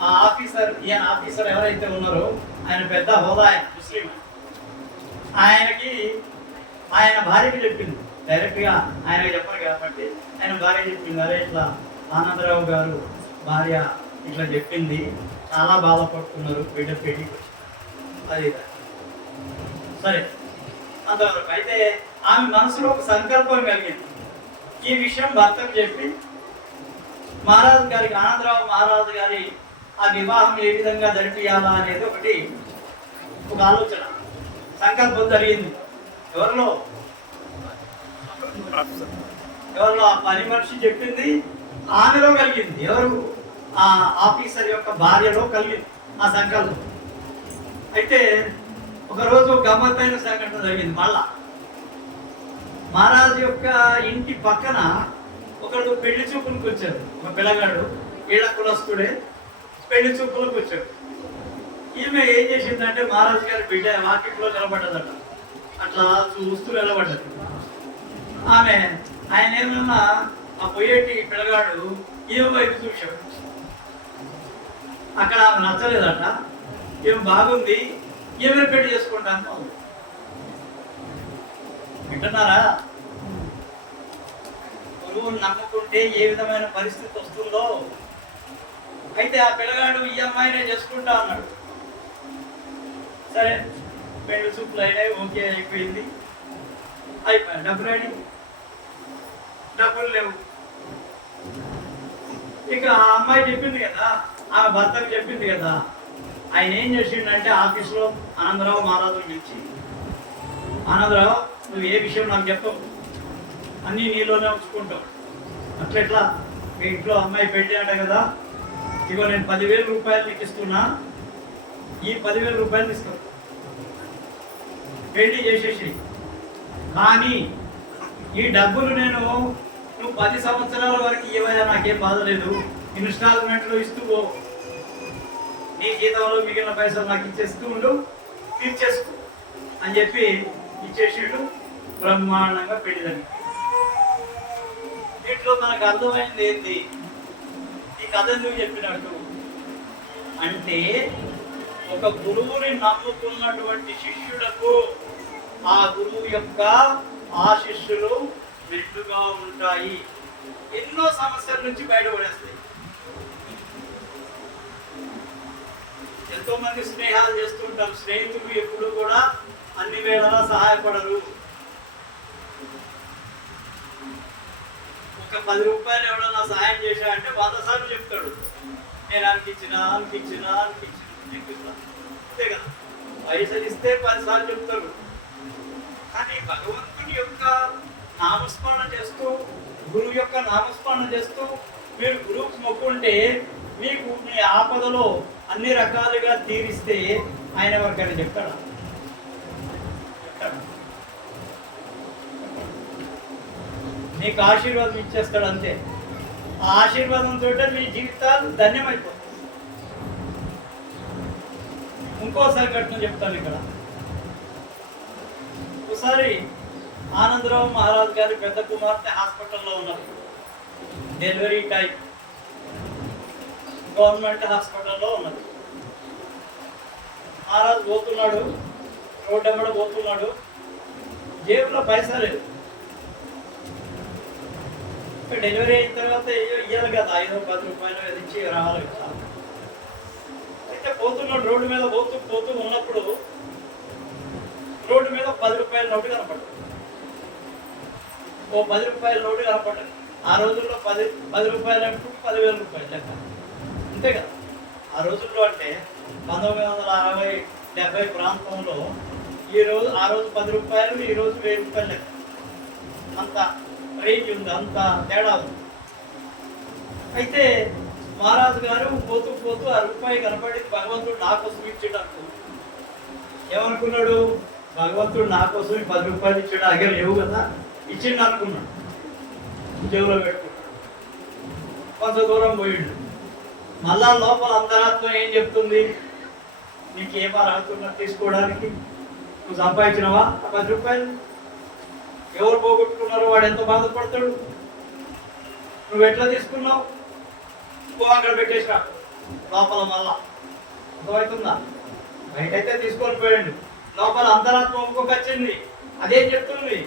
ఆ ఆఫీసర్, ఈయన ఆఫీసర్ ఎవరైతే ఉన్నారో ఆయన పెద్ద హోదా, ఆయన ముస్లిం, ఆయనకి ఆయన భార్యకి చెప్పింది. డైరెక్ట్గా ఆయనకి చెప్పరు కాబట్టి ఆయన భార్య చెప్పింది, అరే ఇట్లా ఆనందరావు గారు భార్య ఇట్లా చెప్పింది, చాలా బాధపడుతున్నారు బిడ్డ పెళ్లికి. అది సరే అంతవరకు. అయితే ఆమె మనసులో ఒక సంకల్పం కలిగింది. ఈ విషయం భర్తకు చెప్పి మహారాజు గారికి, ఆనందరావు మహారాజు గారి ఆ వివాహం ఏ విధంగా జరిపియాలా అనేది ఒక ఆలోచన, సంకల్పం జరిగింది. ఎవరిలో ఆ పని మనిషి చెప్పింది ఆమెలో కలిగింది. ఎవరు? ఆ ఆఫీసర్ యొక్క భార్యలో కలిగింది ఆ సంకల్పం. అయితే ఒకరోజు గమ్మత్తైన సంఘటన జరిగింది. మళ్ళా మహారాజు యొక్క ఇంటి పక్కన ఒకడు పెళ్లి చూపులకు వచ్చాడు. ఒక పిల్లగాడు ఈళ్ళ కులస్తుడే పెళ్లి చూపులకు వచ్చాడు. ఈమె ఏం చేసిందంటే మహారాజు గారి బిడ్డ వాకిట్లో నిలబడ్డదట. అట్లా చూస్తూ నిలబడ్డది. ఆయన ఏమన్నా ఆ పోయేటి పిల్లగాడు ఈమె వైపు చూశాడు. అక్కడ ఆమె నచ్చలేదట. ఈమె బాగుంది, ఈమె పెళ్లి చేసుకుంటాను వింటున్నారా? గురువుని నమ్ముకుంటే ఏ విధమైన పరిస్థితి వస్తుందో. అయితే ఆ పిల్లగాడు ఈ అమ్మాయినే చేసుకుంటా అన్నాడు. సరే పెళ్లి చూపులు అయినాయి, ఓకే అయిపోయింది. డబ్బులు రెడీ, డబ్బులు లేవు. ఇక ఆ అమ్మాయి చెప్పింది కదా, ఆమె భర్తకు చెప్పింది కదా. ఆయన ఏం చేసిండంటే ఆఫీస్లో ఆనందరావు మహారాజుని పిలిచి, ఆనందరావు నువ్వు ఏ విషయం నాకు చెప్పవు, అన్నీ నీలోనే ఉంచుకుంటావు. అట్లెట్లా మీ ఇంట్లో అమ్మాయి పెళ్లి అంట కదా, ఇగో నేను 10,000 రూపాయలు నీకు ఇస్తున్నా, ఈ 10,000 రూపాయలు తీసుకో, పెళ్లి చేసేసి. కానీ ఈ డబ్బులు నువ్వు 10 సంవత్సరాల వరకు ఇవ్వదా, నాకేం బాధ లేదు, ఇన్స్టాల్మెంట్లో ఇస్తూ పో, నీ జీతంలో మిగిలిన పైసలు నాకు ఇచ్చేస్తూ ఉండు, తీర్చేసుకో అని చెప్పి ఇచ్చేసాడు. బ్రహ్మాండంగా పెళ్లిదని. దీంట్లో మనకు అర్థమైంది ఏంటి? ఈ కథ ఎందుకు చెప్పినట్టు అంటే, ఒక గురువుని నమ్ముకున్నటువంటి శిష్యులకు ఆ గురువు యొక్క ఆశీస్సులు మెండుగా ఉంటాయి. ఎన్నో సమస్యల నుంచి బయటపడేస్తాయి. ఎంతో మంది స్నేహాలు చేస్తుంటారు. స్నేహితులు ఎప్పుడు కూడా అన్ని వేళలా సహాయపడరు. ఒక 10 రూపాయలు ఎవడన్నా సహాయం చేశా అంటే 100 సార్లు చెప్తాడు, నేను అనిపించినా అంతే కదా. పైసలు ఇస్తే 10 సార్లు చెప్తాడు. కానీ భగవంతుని యొక్క నామస్మరణ చేస్తూ, గురువు యొక్క నామస్మరణ చేస్తూ మీరు గురువుకు మొక్కుంటే మీకు మీ ఆపదలో అన్ని రకాలుగా తీరిస్తే ఆయన ఎవరికైనా చెప్తాడా? నీకు ఆశీర్వాదం ఇచ్చేస్తాడు అంతే. ఆ ఆశీర్వాదంతో మీ జీవితాలు ధన్యమైపోతాయి. ఇంకోసారి ఘటన చెప్తాను ఇక్కడ. ఒకసారి ఆనందరావు మహారాజ్ గారి పెద్ద కుమార్తె హాస్పిటల్లో ఉన్నారు. Delivery time. గవర్నమెంట్ హాస్పిటల్లో ఉన్నది. మహారాజ్ పోతున్నాడు, రోడ్డు ఎమ్మడ పోతున్నాడు, జేబులో పైసా లేదు. డెలివరీ అయిన తర్వాత ఇవ్వాలి కదా, 5-10 రూపాయలు ఇచ్చి రావాలి కదా. అయితే పోతున్నాడు, రోడ్డు మీద పోతూ ఉన్నప్పుడు రోడ్డు మీద 10 రూపాయల నోటు కనపడ్డది. ఓ 10 రూపాయల నోటు కనపడ్డది. ఆ రోజుల్లో 10 రూపాయలు అంటే 10,000 రూపాయలు లెక్క, అంతే కదా. ఆ రోజుల్లో అంటే 1960-70 ప్రాంతంలో ఆ రోజు 10 రూపాయలు, ఈ రోజు 1000 రూపాయలు లెక్క. అంత రేంజ్ ఉంది, అంత తేడా ఉంది. అయితే మహారాజు గారు పోతూ ఆ రూపాయి కనపడి భగవంతుడు నా కోసం ఇచ్చేటప్పుడు ఏమనుకున్నాడు? భగవంతుడు నా కోసం 10 రూపాయలు ఇచ్చాడు, అగే లేవు కదా, ఇచ్చిండు అనుకున్నాడు. జేబులో పెట్టుకున్నాడు. కొంత దూరం పోయిండు. మళ్ళా లోపల అంతరాత్మ ఏం చెప్తుంది? నీకేం అర్హత తీసుకోవడానికి? నువ్వు సంపాదించినవా ఆ 10 రూపాయలు? ఎవరు పోగొట్టుకున్నారో వాడు ఎంత బాధపడతాడు? నువ్వు ఎట్లా తీసుకున్నావు? అక్కడ పెట్టేసినా లోపల. మళ్ళా అర్థమవుతుందా? బయటైతే తీసుకొని పోయాడు, లోపల అంతరాత్మ ఇంకొక వచ్చింది. అదేం చెప్తుంది?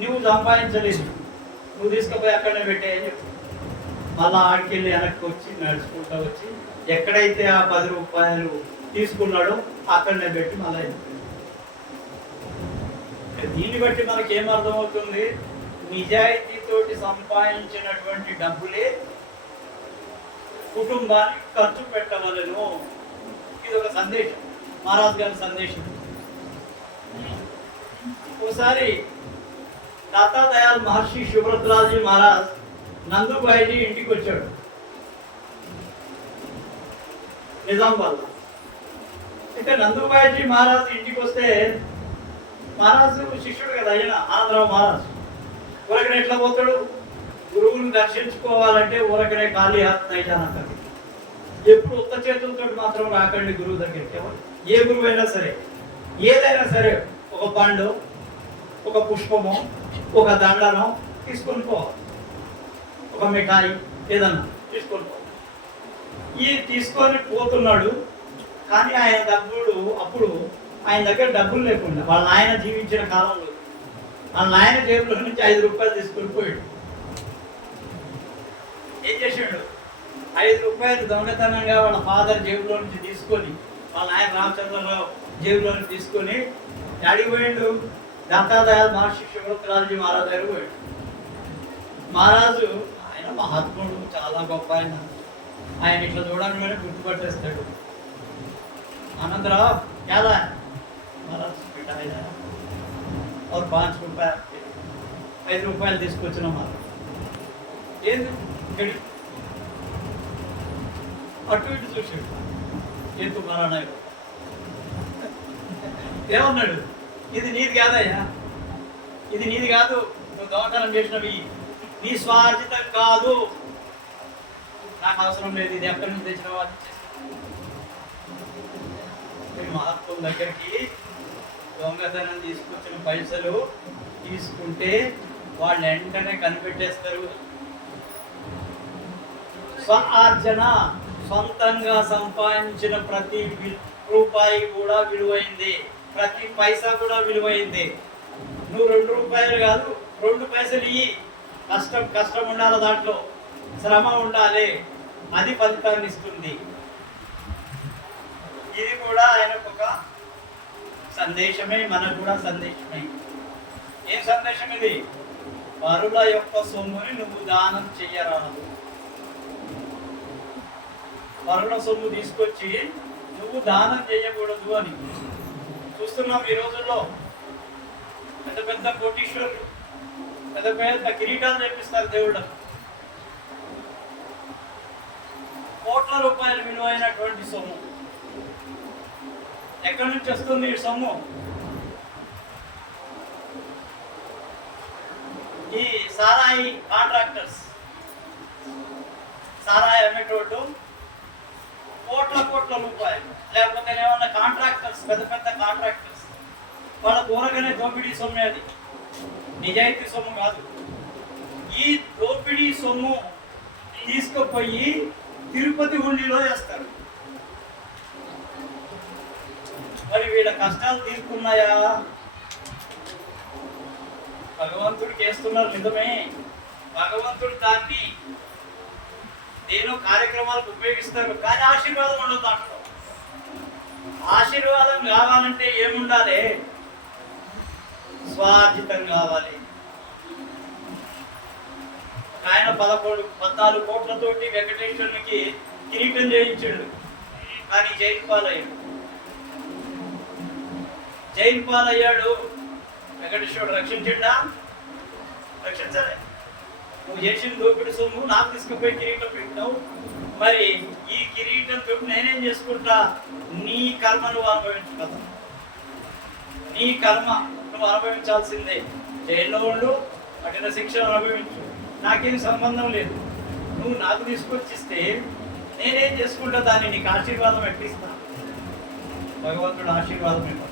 నువ్వు సంపాదించలేదు, నువ్వు తీసుకుపోయి అక్కడనే పెట్టేయని చెప్తుంది. మళ్ళా ఆడికెళ్ళి వెనక్కి వచ్చి నడుచుకుంటూ వచ్చి ఎక్కడైతే ఆ 10 రూపాయలు తీసుకున్నాడో అక్కడనే పెట్టి మళ్ళీ. దీన్ని బట్టి మనకి ఏమర్థమవుతుంది? నిజాయితీతోటి సంపాదించినటువంటి డబ్బులే కుటుంబానికి ఖర్చు పెట్టవలను. ఇది ఒక సందేశం, మహారాజ్ గారి సందేశం. ఒకసారి దాతా దయాల్ మహర్షి శుభ్రతరాజీ మహారాజ్ నందుబాయిజీ ఇంటికి వచ్చాడు. నిజాం వల్ల. అయితే నందుబాయిజీ మహారాజు ఇంటికి వస్తే, మహారాజు శిష్యుడు కదా ఆయన, ఆనందరావు మహారాజు. ఊరకనే ఎట్లా పోతాడు? గురువుని దర్శించుకోవాలంటే ఊరకనే ఖాళీ హాత్ అంటారు. ఎప్పుడు ఉత్త చేతులతో మాత్రం రాకండి గురువు దగ్గరికి. ఏ గురువు అయినా సరే, ఏదైనా సరే, ఒక పండు, ఒక పుష్పము, ఒక దండను తీసుకొని పోవాలి, ఒక మిఠాయి ఏదన్నా తీసుకొని పోవాలి. ఈ తీసుకొని పోతున్నాడు. కానీ ఆయన డబ్బులు, అప్పుడు ఆయన దగ్గర డబ్బులు లేకుండా, వాళ్ళ నాయన జీవించిన కాలంలో వాళ్ళ నాయన జేబులో నుంచి 5 రూపాయలు తీసుకొని పోయాడు. ఏం చేసాడు? 5 రూపాయలు దొంగతనంగా వాళ్ళ ఫాదర్ జేబులో నుంచి తీసుకొని, వాళ్ళ నాయన రామచంద్రరావు జేబులో నుంచి తీసుకొని డాడీ పోయాడు. దత్తాదయాల్ మహర్షి శివరాత్రాజీ మహారాజు దగ్గర పోయాడు. మహారాజు ఆయన మహాత్ముడు, చాలా గొప్ప ఆయన. ఆయన ఇట్లా చూడగానే గుర్తుపట్టేస్తాడు. आनंदराव क्या है? महाराज बेटा है और 5 रुपये 5 రూపాయలు తీసుకొచ్చిన మాట ఏంది అటు ఇటు చూసాడు. ఏం తుమారా ఏమన్నాడు? ఇది నీది కాదయ్యా, ఇది నీది కాదు, నువ్వు దొంగతనం చేసినవి నీ స్వార్జితం కాదు, నాకు అవసరం లేదు, ఇది ఎక్కడి నుంచి తెచ్చిన వాళ్ళు. మహాత్ముల దగ్గరికి దొంగతనం తీసుకొచ్చిన పైసలు తీసుకుంటే వాళ్ళు వెంటనే కనిపెట్టేస్తారు. స్వఆర్జన, సొంతంగా సంపాదించిన ప్రతి రూపాయి కూడా విలువైంది, ప్రతి పైసా కూడా విలువైంది. నువ్వు 2 రూపాయలు కాదు, 2 పైసలు ఇయ్యి. కష్టం ఉండాలి, దాంట్లో శ్రమ ఉండాలి, అది ఫలితాన్ని ఇస్తుంది. ఇది కూడా ఆయనకు ఒక సందేశమే, మనకు కూడా సందేశమే. ఏం సందేశం ఇది? పరుల యొక్క సొమ్ముని నువ్వు దానం చెయ్యరాదు. పరుల సొమ్ము తీసుకొచ్చి నువ్వు దానం చేయకూడదు అని చూస్తున్నాం ఈ రోజుల్లో. పెద్ద పెద్ద కోటీశ్వరులు పెద్ద పెద్ద కిరీటాలు చేపిస్తారు దేవుళ్ళకు. కోట్ల రూపాయలు విలువైనటువంటి సొమ్ము ఎక్కడి నుంచి వస్తుంది? ఈ సొమ్ము ఈ సారాయి కాంట్రాక్టర్స్, సారాయి అమ్మేటోళ్ళు కోట్ల రూపాయలు, లేకపోతే ఏమన్నా కాంట్రాక్టర్స్, పెద్ద పెద్ద కాంట్రాక్టర్స్, వాళ్ళ ఊరగానే దోపిడీ సొమ్ము, అది నిజాయితీ సొమ్ము కాదు. ఈ దోపిడీ సొమ్ము తీసుకుపోయి తిరుపతి హుండీలో వేస్తారు. మరి వీళ్ళ కష్టాలు తీసుకున్నాయా? భగవంతుడికి వేస్తున్నారు నిజమే. భగవంతుడు దాన్ని నేను కార్యక్రమాలకు ఉపయోగిస్తారు, కానీ ఆశీర్వాదం ఉండదు దాంట్లో. ఆశీర్వాదం కావాలంటే ఏముండాలి? స్వార్జితం కావాలి. ఆయన 14 కోట్లతోటి వెంకటేశ్వరునికి కిరీటం చేయించాడు, కానీ జైలు పాలయ్యాడు. జైలు పాలయ్యాడు. వెంకటేశ్వరుడు రక్షించిండా? రక్షించలే. నువ్వు చేసిన దోపిడి సొమ్ము నాకు తీసుకుపోయి కిరీటం పెట్టినావు, మరి ఈ కిరీటం పెట్టి నేనేం చేసుకుంటా? నీ కర్మ నువ్వు అనుభవించు కదా, నీ కర్మ నువ్వు అనుభవించాల్సిందే. జైల్లో ఉండు, కఠిన శిక్షను అనుభవించు, నాకేం సంబంధం లేదు. నువ్వు నాకు తీసుకొచ్చిస్తే నేనేం చేసుకుంటా? దాన్ని నీకు ఆశీర్వాదం ఎట్టిస్తా? భగవంతుడు ఆశీర్వాదం ఇవ్వాలి.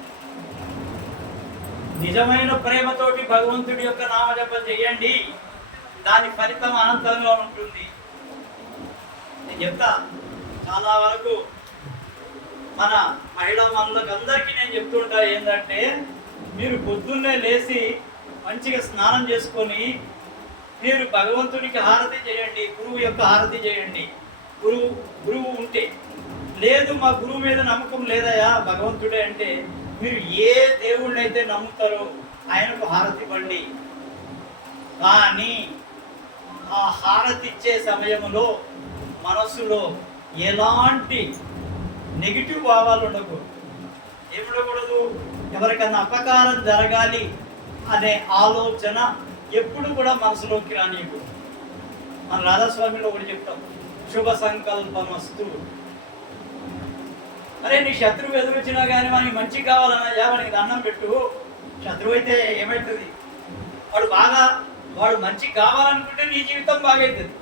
నిజమైన ప్రేమతోటి భగవంతుడి యొక్క నామజపం చేయండి, దాని ఫలితం అనంతంగా ఉంటుంది. నేను చెప్తా, చాలా వరకు మన మహిళా మనులకు అందరికీ నేను చెప్తుంటా ఏంటంటే, మీరు పొద్దున్నే లేచి మంచిగా స్నానం చేసుకొని మీరు భగవంతుడికి హారతి చేయండి, గురువు యొక్క హారతి చేయండి. గురువు ఉంటే, లేదు మా గురువు మీద నమ్మకం లేదయా భగవంతుడే అంటే, మీరు ఏ దేవుణ్ణి అయితే నమ్ముతారో ఆయనకు హారతి ఇవ్వండి. కానీ ఆ హారతి ఇచ్చే సమయంలో మనస్సులో ఎలాంటి నెగిటివ్ భావాలు ఉండకూడదు. ఏముండకూడదు? ఎవరికన్నా అపకారం జరగాలి అనే ఆలోచన ఎప్పుడు కూడా మనసులోకి రానియకూడదు. మన రాధాస్వామిలో ఒకటి చెప్తాం, శుభ సంకల్పమస్తు. అరే నీ శత్రువు ఎదురొచ్చినా కానీ మనకి మంచి కావాలన్నా మనకి దండం పెట్టు. శత్రువు అయితే ఏమవుతుంది? వాడు మంచి కావాలనుకుంటే నీ జీవితం బాగవుతుంది.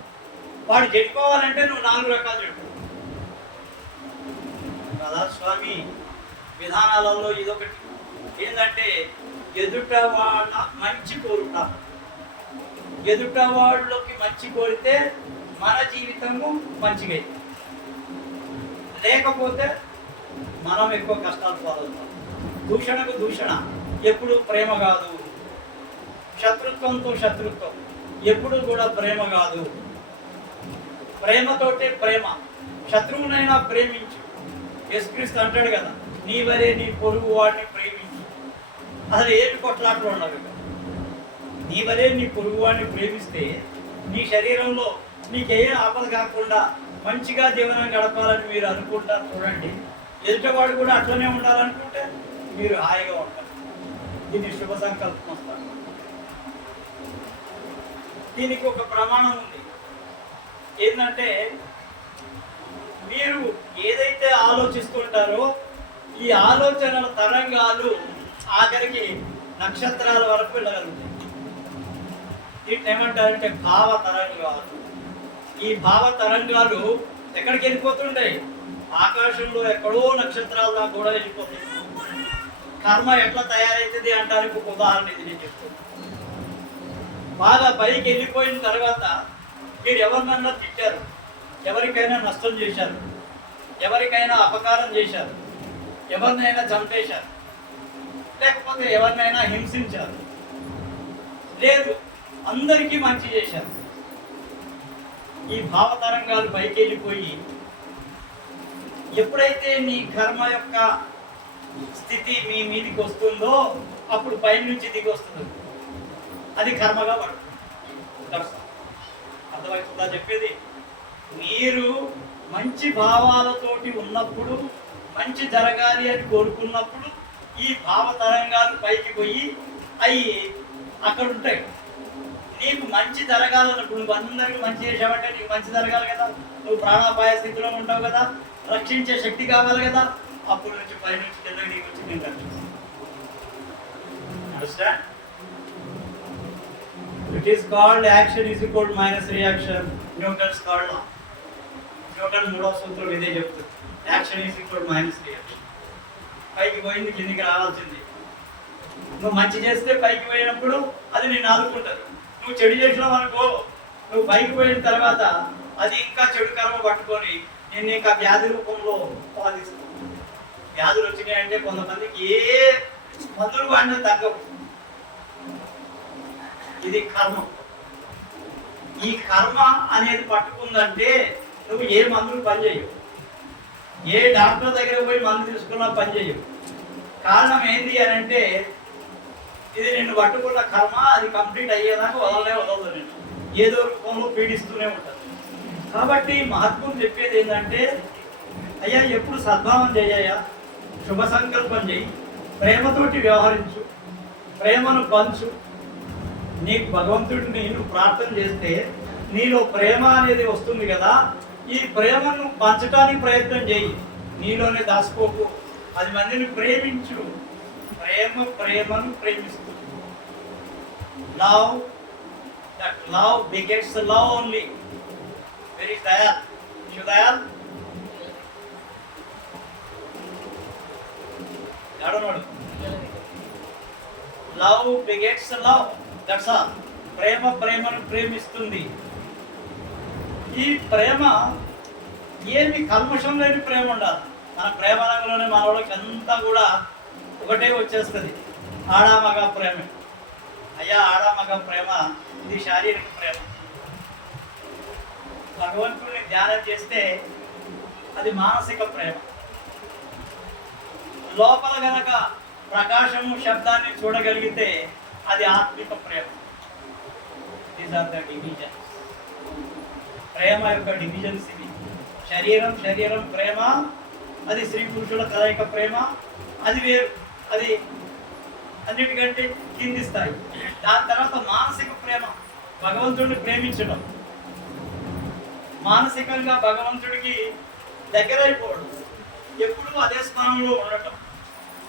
వాడు చెడిపోవాలంటే నువ్వు 4 రకాలు చెప్పు కదా. స్వామి విధానాలలో ఇదొకటి ఏంటంటే ఎదుట వాళ్ళ మంచి కోరుట. ఎదుట వాళ్ళకి మంచి కోరితే మన జీవితము మంచిగా, లేకపోతే మనం ఎక్కువ కష్టాలు పాలవుతాం. దూషణకు దూషణ ఎప్పుడు ప్రేమ కాదు. శత్రుత్వంతో శత్రుత్వం ఎప్పుడు కూడా ప్రేమ కాదు. ప్రేమతోటే ప్రేమ. శత్రువునైనా ప్రేమించు. యేసుక్రీస్తు అంటాడు కదా, నీ వరే నీ పొరుగు వాడిని ప్రేమించు. అసలు ఏమి కొట్లాట్లు ఉండవు. నీ వరే నీ పొరుగు వాడిని ప్రేమిస్తే నీ శరీరంలో నీకే ఆపద కాకుండా మంచిగా జీవనం గడపాలని మీరు అనుకుంటారు. చూడండి, ఎదుటవాడు కూడా అట్లనే ఉండాలనుకుంటే మీరు హాయిగా ఉంటారు. దీన్ని శుభ సంకల్పం వస్తారు. దీనికి ఒక ప్రమాణం ఉంది. ఏంటంటే మీరు ఏదైతే ఆలోచిస్తుంటారో ఈ ఆలోచనల తరంగాలు ఆఖరికి నక్షత్రాల వరకు వెళ్ళగలుగుతాయి. వీటిని ఏమంటారంటే భావ తరంగాలు. ఈ భావ తరంగాలు ఎక్కడికి వెళ్ళిపోతుంటాయి? ఆకాశంలో ఎక్కడో నక్షత్రాల దాకా కూడా వెళ్ళిపోతాయి. కర్మ ఎట్లా తయారైతుంది అంటానికి ఒక ఉదాహరణ ఇది నేను చెప్తాను. బాగా పైకి వెళ్ళిపోయిన తర్వాత మీరు ఎవరినన్నా తిట్టారు, ఎవరికైనా నష్టం చేశారు, ఎవరికైనా అపకారం చేశారు, ఎవరినైనా చంపేశారు, లేకపోతే ఎవరినైనా హింసించారు, లేదు అందరికీ మంచి చేశారు. ఈ భావతరంగాలు పైకి వెళ్ళిపోయి ఎప్పుడైతే నీ కర్మ యొక్క స్థితి మీ మీదికి వస్తుందో అప్పుడు పైనుంచి దిగి వస్తుంది. అది కర్మగా పడుతుంది. అర్థమవుతుందా చెప్పేది? మీరు మంచి భావాలతోటి ఉన్నప్పుడు, మంచి జరగాలి అని కోరుకున్నప్పుడు ఈ భావ తరంగాలు పైకి పోయి అవి అక్కడ ఉంటాయి. నీకు మంచి జరగాలన్నప్పుడు, నువ్వు అందరికీ మంచి చేసావంటే నీకు మంచి జరగాలి కదా, నువ్వు ప్రాణాపాయ స్థితిలో ఉంటావు కదా, రక్షించే శక్తి కావాలి కదా, అప్పుడు నుంచి పైనుంచి కిందకి నీకు వచ్చి నేను రక్షిస్తాను. Understand? It is called action is equal minus reaction. Newton's called law. Newton 3వ సూత్రం ఇదే చెప్తుంది. Action is equal minus reaction. పైకి పోయింది కిందికి రావాల్సింది. నువ్వు మంచి చేస్తే పైకి పోయినప్పుడు అది నేను ఆదుకుంటుంది. నువ్వు చెడు చేసినావు అనుకో, నువ్వు పైకి పోయిన తర్వాత అది ఇంకా చెడు కర్మ పట్టుకొని నేను ఇంకా వ్యాధి రూపంలో బాధిస్తుంది. వ్యాధులు వచ్చినాయంటే కొంతమందికి ఏ మందులు వాడినా తగ్గవు. ఇది కర్మ. ఈ కర్మ అనేది పట్టుకుందంటే నువ్వు ఏ మందులు పనిచేయవు, ఏ డాక్టర్ దగ్గర పోయి మందు తీసుకున్నా పనిచేయవు. కారణం ఏంటి అని అంటే ఇది నిన్ను పట్టుకున్న కర్మ, అది కంప్లీట్ అయ్యేదాకా వదలదు నేను, ఏదో రూపంలో పీడిస్తూనే ఉంటుంది. కాబట్టి మహాత్ములు చెప్పేది ఏంటంటే, అయ్యా ఎప్పుడు సద్భావం చేయ్యా, శుభ సంకల్పం చేయి, ప్రేమతోటి వ్యవహరించు, ప్రేమను పంచు. నీకు భగవంతుడిని నువ్వు ప్రార్థన చేస్తే నీలో ప్రేమ అనేది వస్తుంది కదా, ఈ ప్రేమను పంచడానికి ప్రయత్నం చేయి, నీలోనే దాచుకోకు. 10 మందిని ప్రేమించు. ప్రేమను ప్రేమిస్తూ love, that love begets love only. Very Dayal, Shivdayal ఎవడన్నాడు? Love begets love, that's all. ప్రేమను ప్రేమిస్తుంది. ఈ ప్రేమ ఏమి కల్మషం లేని ప్రేమ ఉండాలి. మన ప్రేమ రంగంలోనే మన వాళ్ళకి అంతా కూడా ఒకటే వచ్చేస్తుంది, ఆడామగ ప్రేమ. అయ్యా ఆడామగ ప్రేమ ఇది శారీరక ప్రేమ. భగవంతుడిని ధ్యానం చేస్తే అది మానసిక ప్రేమ. లోపల గనక ప్రకాశము శబ్దాన్ని చూడగలిగితే అది ఆత్మిక ప్రేమ. These are the divisions. ప్రేమ యొక్క డివిజన్స్ ఇవి. శరీరం ప్రేమ, అది స్త్రీ పురుషుల కలయిక ప్రేమ, అది వేరు, అది అన్నిటికంటే కింది స్థాయి. దాని తర్వాత మానసిక ప్రేమ, భగవంతుడిని ప్రేమించడం, మానసికంగా భగవంతుడికి దగ్గరైపోవడం. ఎప్పుడూ అదే స్థానంలో ఉండటం.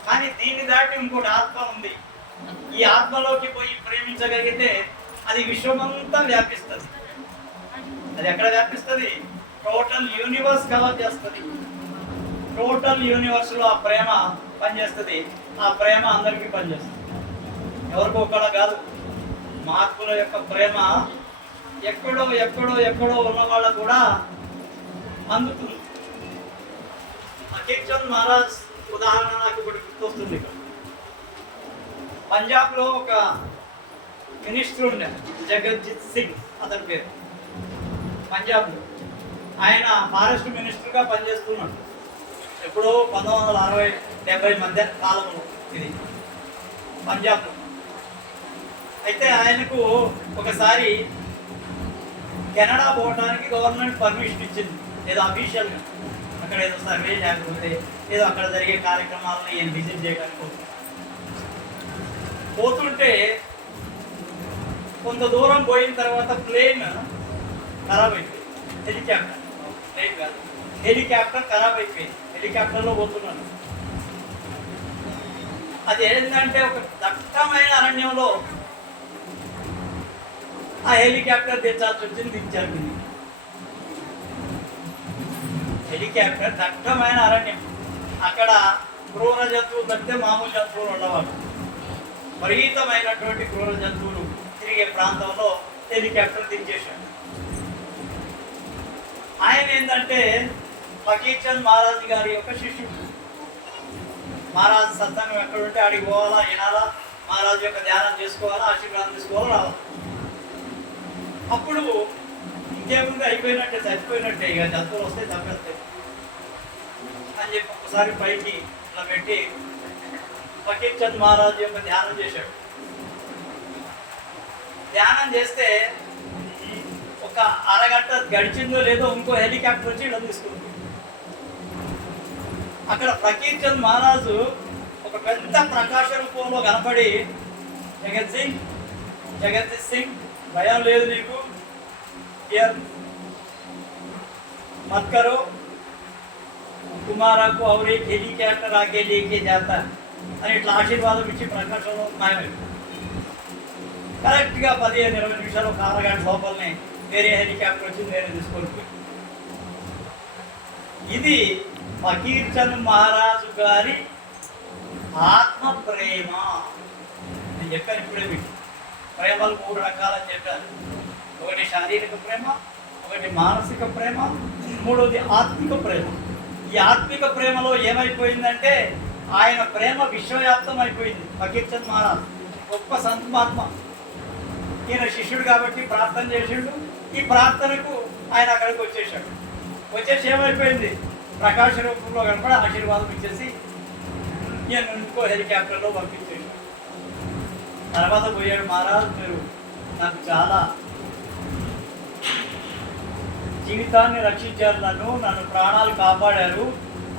కానీ దీన్ని దాటి ఇంకోటి ఆత్మ ఉంది. ఈ ఆత్మలోకి పోయి ప్రేమించగలిగితే అది విశ్వమంతా వ్యాపిస్తుంది. అది ఎక్కడ వ్యాపిస్తుంది? టోటల్ యూనివర్స్ కవర్ చేస్తుంది. టోటల్ యూనివర్స్ లో ఆ ప్రేమ పనిచేస్తుంది. ఆ ప్రేమ అందరికీ పనిచేస్తుంది, ఎవరికో ఒకళ్ళ కాదు. మహాత్ముల యొక్క ప్రేమ ఎక్కడో ఎక్కడో ఎక్కడో ఉన్న వాళ్ళకు కూడా అందుతుంది. ఫకీర్ చంద్ మహారాజ్ ఉదాహరణ నాకు ఇప్పుడు గుర్తొస్తుంది. ఇక్కడ పంజాబ్ లో ఒక మినిస్టర్ ఉండే, జగజ్జిత్ సింగ్ అతని పేరు. పంజాబ్ లో ఆయన ఫారెస్ట్ మినిస్టర్ గా పనిచేస్తున్నాడు. ఎప్పుడో 1960-70 మధ్య కాలంలో ఇది పంజాబ్ లో. అయితే ఆయనకు ఒకసారి కెనడా పోవడానికి గవర్నమెంట్ పర్మిషన్ ఇచ్చింది, ఏదో అఫీషియల్గా. అక్కడ ఏదో సర్వే లేకపోతే ఏదో అక్కడ జరిగే కార్యక్రమాలను ఈయన విజిట్ చేయడానికి పోతుంటే కొంత దూరం పోయిన తర్వాత ప్లేన్ ఖరాబ్ అయిపోయింది. హెలికాప్టర్, ప్లేన్ కాదు, హెలికాప్టర్ ఖరాబ్ అయిపోయింది. హెలికాప్టర్లో పోతున్నాను. అది ఏంటంటే ఒక దట్టమైన అరణ్యంలో ఆ హెలికాప్టర్ తెచ్చాల్సి వచ్చింది. దించారు. హెలికాప్టర్ దట్టమైన అరణ్యం, అక్కడ క్రూర జంతువులు తప్పితే మామూలు జంతువులు ఉండవాలి. విపరీతమైనటువంటి క్రూర జంతువులు తిరిగే ప్రాంతంలో హెలికాప్టర్ దించేశాడు. ఆయన ఏంటంటే ఫకీర్ చంద్ మహారాజ్ గారి యొక్క శిష్యుడు. మహారాజ్ సత్సంగం ఎక్కడ ఉంటే ఆడికి పోవాలా, వినాలా, మహారాజు యొక్క ధ్యానం చేసుకోవాలా, ఆశీర్వాదం తీసుకోవాలా, రావాలి. అప్పుడు ఇంకేముంది, అయిపోయినట్టే, చచ్చిపోయినట్టే, ఇక జంతువులు వస్తే చంపేస్తాయి అని చెప్పి ఒకసారి పైకి ఇలా పెట్టి ఫకీర్ చంద్ మహారాజ్ యొక్క ధ్యానం చేశాడు. ధ్యానం చేస్తే ఒక అరగంట గడిచిందో లేదో ఇంకో హెలికాప్టర్ వచ్చి ఇలా తీసుకుంది. అక్కడ ఫకీర్ చంద్ మహారాజు ఒక పెద్ద ప్రకాశ రూపంలో కనపడి, జగత్ సింగ్ భయం లేదు నీకు, మత్ కరో, तुम्हारा को और एक हेलीकॉप्टर आगे लेके जाता అని ఇట్లా ఆశీర్వాదం ఇచ్చి ప్రకాశంలో మాయమైంది. కరెక్ట్గా 15-20 నిమిషాలు, ఒక అరగంట లోపలనే వేరే హెలికాప్టర్ వచ్చి వేరే తీసుకొని. ఇది ఫకీర్ చంద్ మహారాజు గారి ఆత్మ ప్రేమ. నేను చెప్పాను ఇప్పుడే మీకు, ప్రేమలు 3 రకాలని చెప్పాను. ఒకటి శారీరక ప్రేమ, ఒకటి మానసిక ప్రేమ, మూడవది ఆత్మిక ప్రేమ. ఈ ఆత్మిక ప్రేమలో ఏమైపోయిందంటే ఆయన ప్రేమ విశ్వవ్యాప్తం అయిపోయింది. ఫకీర్ చంద్ మహారాజ్ గొప్ప సంతమాత్మ. ఈయన శిష్యుడు కాబట్టి ప్రార్థన చేసిండు. ఈ ప్రార్థనకు ఆయన అక్కడికి వచ్చేసాడు. వచ్చేసి ఏమైపోయింది, ప్రకాశ రూపంలో కనపడి ఆశీర్వాదం ఇచ్చేసి ఈయన ఇంకో హెలికాప్టర్లో పంపించేసాడు. తర్వాత పోయాడు, మహారాజ్ మీరు నాకు చాలా జీవితాన్ని రక్షించారు, నన్ను ప్రాణాలు కాపాడారు,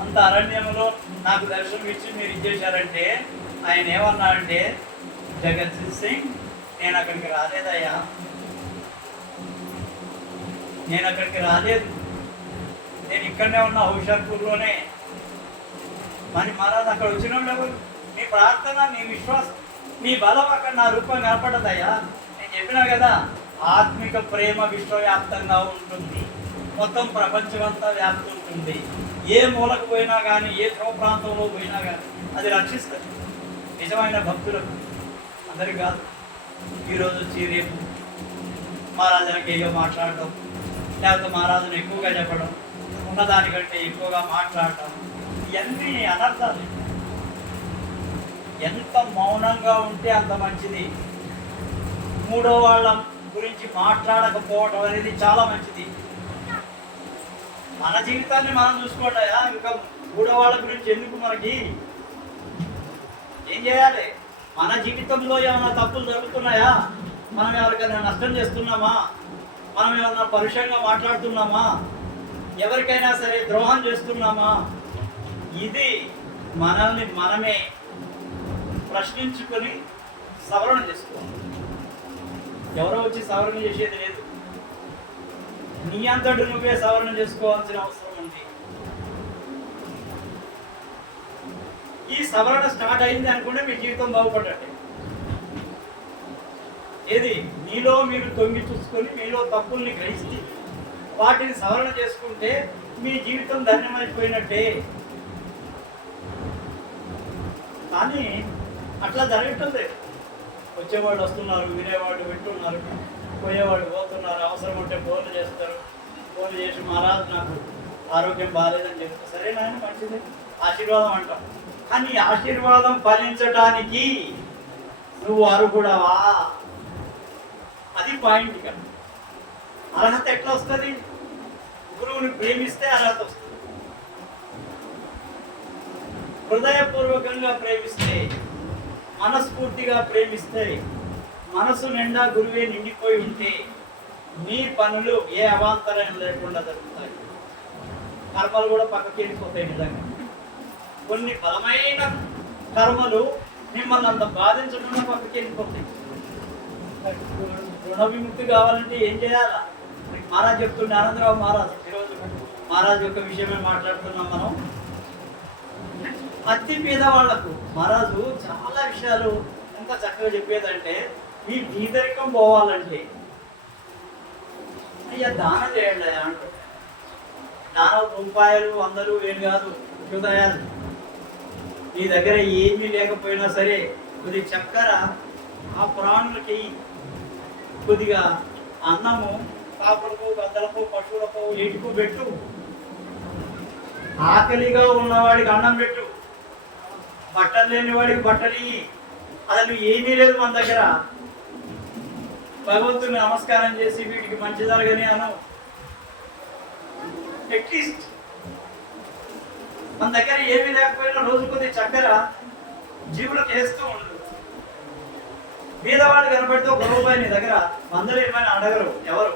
అంత అరణ్యంలో నాకు దర్శనం ఇచ్చి మీరు ఇచ్చేశారంటే ఆయన ఏమన్నాడంటే, జగత్ సింగ్ నేను అక్కడికి రాలేదయ్యా, నేను అక్కడికి రాలేదు, నేను ఇక్కడనే ఉన్నా హుషార్పూర్లోనే. మరి మహారాజ్ అక్కడ వచ్చిన వాళ్ళు ఎవరు? నీ ప్రార్థన, నీ విశ్వాసం, నీ బలం అక్కడ నా రూపం కనపడదయ్యా. నేను చెప్పినా కదా, ఆత్మిక ప్రేమ విశ్వవ్యాప్తంగా ఉంటుంది, మొత్తం ప్రపంచమంతా వ్యాప్తి ఉంటుంది. ఏ మూలకు పోయినా కానీ, ఏ ధ్రువ ప్రాంతంలో పోయినా కానీ అది రక్షిస్తుంది నిజమైన భక్తులకు, అందరికి కాదు. ఈరోజు వచ్చి రేపు మహారాజులకు ఏదో మాట్లాడటం, లేకపోతే మహారాజును ఎక్కువగా చెప్పడం, ఉన్నదానికంటే ఎక్కువగా మాట్లాడటం, ఇవన్నీ అనర్థాలు. ఎంత మౌనంగా ఉంటే అంత మంచిది. మూడో వాళ్ళ గురించి మాట్లాడకపోవడం అనేది చాలా మంచిది. మన జీవితాన్ని మనం చూసుకోండియా, ఇంకా మూడో వాళ్ళ గురించి ఎందుకు? మనకి ఏం చేయాలి? మన జీవితంలో ఏమైనా తప్పులు జరుగుతున్నాయా? మనం ఎవరికైనా నష్టం చేస్తున్నామా? మనం ఏమైనా పరుషంగా మాట్లాడుతున్నామా? ఎవరికైనా సరే ద్రోహం చేస్తున్నామా? ఇది మనల్ని మనమే ప్రశ్నించుకొని సవరణ చేసుకోవాలి. ఎవరో వచ్చి సవరణ చేసేది లేదు. నీ అంతటి నువ్వే సవరణ చేసుకోవాల్సిన అవసరం ఉంది. ఈ సవరణ స్టార్ట్ అయింది అనుకుంటే మీ జీవితం బాగుపడ్డట్టే. ఏది మీలో మీరు తొంగి చూసుకొని మీలో తప్పుల్ని గ్రహిస్తే వాటిని సవరణ చేసుకుంటే మీ జీవితం ధన్యమైపోయినట్టే. కానీ అట్లా జరగటం లేదు. వచ్చేవాళ్ళు వస్తున్నారు, వినేవాళ్ళు వింటున్నారు, పోయేవాళ్ళు పోతున్నారు, అవసరం ఉంటే ఫోన్లు చేస్తారు. ఫోన్లు చేసి మహారాజు నాకు ఆరోగ్యం బాగాలేదని చెప్తే సరే నాయన మంచిది ఆశీర్వాదం అంటాం. కానీ ఆశీర్వాదం ఫలించడానికి నువ్వు అర్హుడవా? అది పాయింట్. ఇక అర్హత ఎట్లా వస్తుంది? గురువుని ప్రేమిస్తే అర్హత వస్తుంది. హృదయపూర్వకంగా ప్రేమిస్తే, మనస్ఫూర్తిగా ప్రేమిస్తే, మనసు నిండా గురువే నిండిపోయి ఉంటే నీ పనులు ఏ అవాంతరం లేకుండా జరుగుతాయి. కర్మలు కూడా పక్కకి వెళ్ళిపోతాయి. నిజంగా కొన్ని బలమైన కర్మలు మిమ్మల్ని అంత బాధించకుండా పక్కకి వెళ్ళిపోతాయి. రుణ విముక్తి కావాలంటే ఏం చేయాలా? మహారాజ్ చెప్తుండే, ఆనందరావు మహారాజ్. ఈరోజు మహారాజ్ యొక్క విషయమే మాట్లాడుతున్నాం మనం. అతి పేదవాళ్లకు మహారాజు చాలా విషయాలు ఎంత చక్కగా చెప్పేదంటే, ఈ బీదరికం పోవాలంటే అయ్యా దానం చేయండి అయ్యా అంటారు. దానం రూపాయలు, 100, 1000 కాదు, హృదయాలు. నీ దగ్గర ఏమీ లేకపోయినా సరే కొద్ది చక్కెర ఆ ప్రాణులకి, కొద్దిగా అన్నము కాపులకు, గద్దలకు, పశువులకు, ఏటుకు పెట్టు. ఆకలిగా ఉన్నవాడికి అన్నం పెట్టు, బట్టలు లేని వాడికి బట్టలు. అసలు ఏమీ లేదు మన దగ్గర. భగవంతుని నమస్కారం చేసి వీటికి మంచి జరగని అను. అట్లీస్ట్ మన దగ్గర ఏమీ లేకపోయినా రోజు కొద్ది చక్కెర జీవులకు వేస్తూ ఉండు. బీదవాడు కనబడితే ₹1 నీ దగ్గర 100 ఏమైనా అడగరు ఎవరు.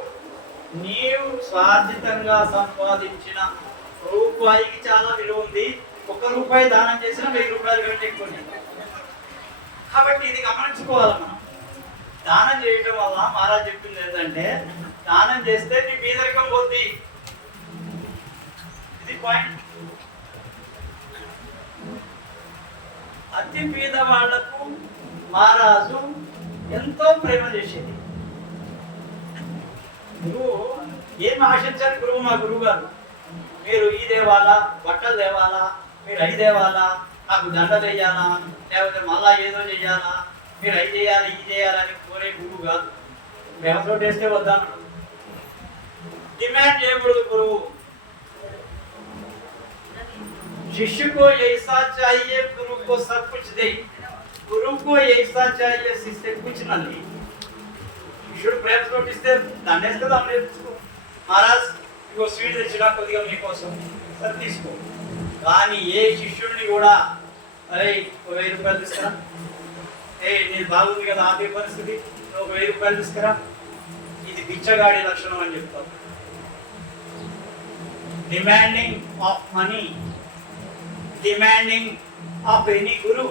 నీవు స్వార్జితంగా సంపాదించిన రూపాయికి చాలా విలువ ఉంది. ₹1 దానం చేసినా ₹1000 కంటే ఎక్కువ. కాబట్టి ఇది గమనించుకోవాలి మనం. దానం చేయటం వల్ల మహారాజ్ చెప్పింది ఏంటంటే, దానం చేస్తే నీ బీదరికం పోద్ది. ఇది పాయింట్. అతి బీద వాళ్లకు మహారాజు ఎంతో ప్రేమ చేసేది. గురువు ఏమి ఆశించారు? మా గురువు గారు మీరు ఈ దేవాలా, బట్టలు దేవాలా, మీరు అయి దేవాలా, నాకు దండ చేయాలా, లేకపోతే మళ్ళా ఏదో చెయ్యాలా, మీరు అయి చేయాలి, ఇది చేయాలని కోరే గురువు కాదు. ప్రేమతో చేస్తే వద్దాను. డిమాండ్ చేయకూడదు గురువు. शिष्य को ऐसा चाहिए, गुरु को सब कुछ दे. गुरु को ऐसा चाहिए, शिष्य कुछ न ले. శిష్యుడు ప్రేమతో ఇస్తే దండేస్తే దండ తీసుకో. మహారాజ్ ఇగో స్వీట్ తెచ్చినా కొద్దిగా మీకోసం, సరే తీసుకో. కానీ ఏ శిష్యుడిని కూడా అరే ₹1000 తీసుకురా, నీది బాగుంది కదా ఆర్థిక పరిస్థితి, నువ్వు ₹1000 తీసుకురా, ఇది బిచ్చగాడి లక్షణం అని చెప్తావు. Demanding of money, demanding of any guru,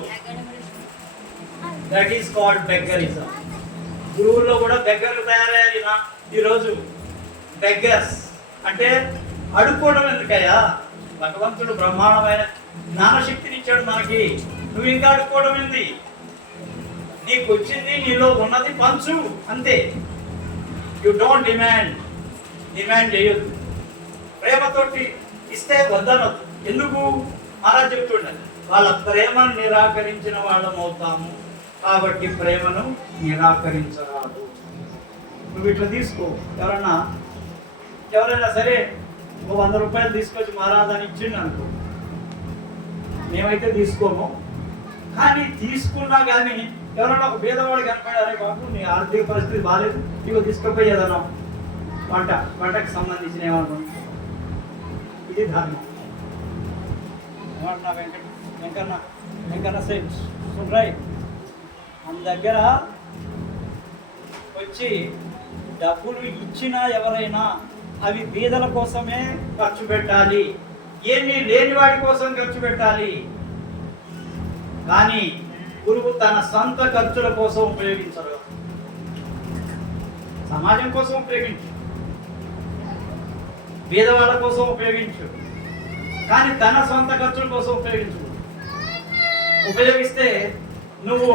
that is called beggarism. గురువుల్లో కూడా బెగ్గర్లు తయారయ్యారు ఈరోజు. బెగ్గర్స్ అంటే అడుక్కోవడం ఎందుకయ్యా? భగవంతుడు బ్రహ్మాండమైన జ్ఞానశక్తిని ఇచ్చాడు మనకి, నువ్వు ఇంకా అడుక్కోవడం ఏంది? నీకు వచ్చింది, నీలో ఉన్నది పంచు అంతే. యు డోంట్ డిమాండ్ చేయొద్దు. ప్రేమతోటి ఇస్తే వద్దనొద్దు. ఎందుకు? మహారాజ్ చెప్తుండాలి, వాళ్ళ ప్రేమను నిరాకరించిన వాళ్ళం అవుతాము, కాబట్టి ప్రేమను నిరాకరించరాదు. నువ్వు ఇట్లా తీసుకో. ఎవరైనా సరే ₹100 తీసుకొచ్చి మహారాజ్ అని ఇచ్చిండు అనుకో, మేమైతే తీసుకోము. కానీ తీసుకున్నా కానీ ఎవరైనా ఒక పేదవాడు కనపడారే, బాబు నీ ఆర్థిక పరిస్థితి బాగాలేదు, ఇగో తీసుకుపోయేదన్నా వంటకు సంబంధించిన ఏమనుకోండి, ఇది ధర్మం. Venkanna set right. మన దగ్గర వచ్చి డబ్బులు ఇచ్చినా ఎవరైనా అవి బీదల కోసమే ఖర్చు పెట్టాలి, ఏమీ లేని వాడి కోసం ఖర్చు పెట్టాలి. కానీ గురువు తన సొంత ఖర్చుల కోసం ఉపయోగించరు. సమాజం కోసం ఉపయోగించు, బీదవాళ్ళ కోసం ఉపయోగించు, కానీ తన సొంత ఖర్చుల కోసం ఉపయోగించు. ఉపయోగిస్తే నువ్వు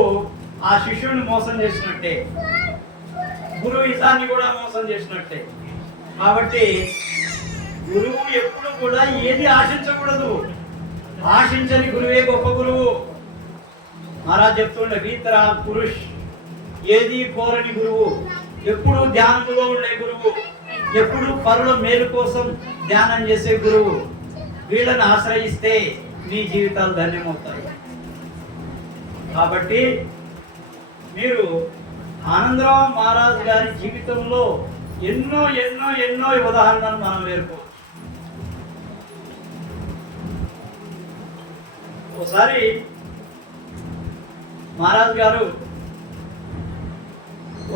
ఆ శిష్యుడిని మోసం చేసినట్టే, గురువు హితాన్ని కూడా మోసం చేసినట్టే. కాబట్టి గురువు ఎప్పుడు కూడా ఏది ఆశించకూడదు. ఆశించని గురువే గొప్ప గురువు. మహారాజ్ చెప్తుండే గీతరా పురుష్, ఏది కోరని గురువు, ఎప్పుడు ధ్యానంలో ఉండే గురువు, ఎప్పుడు పరుల మేలు కోసం ధ్యానం చేసే గురువు. వీళ్ళని ఆశ్రయిస్తే నీ జీవితాలు ధన్యమవుతాయి. కాబట్టి మీరు ఆనందరావు మహారాజ్ గారి జీవితంలో ఎన్నో ఎన్నో ఎన్నో ఉదాహరణలు మనం నేర్చుకోవచ్చు. ఒకసారి మహారాజ్ గారు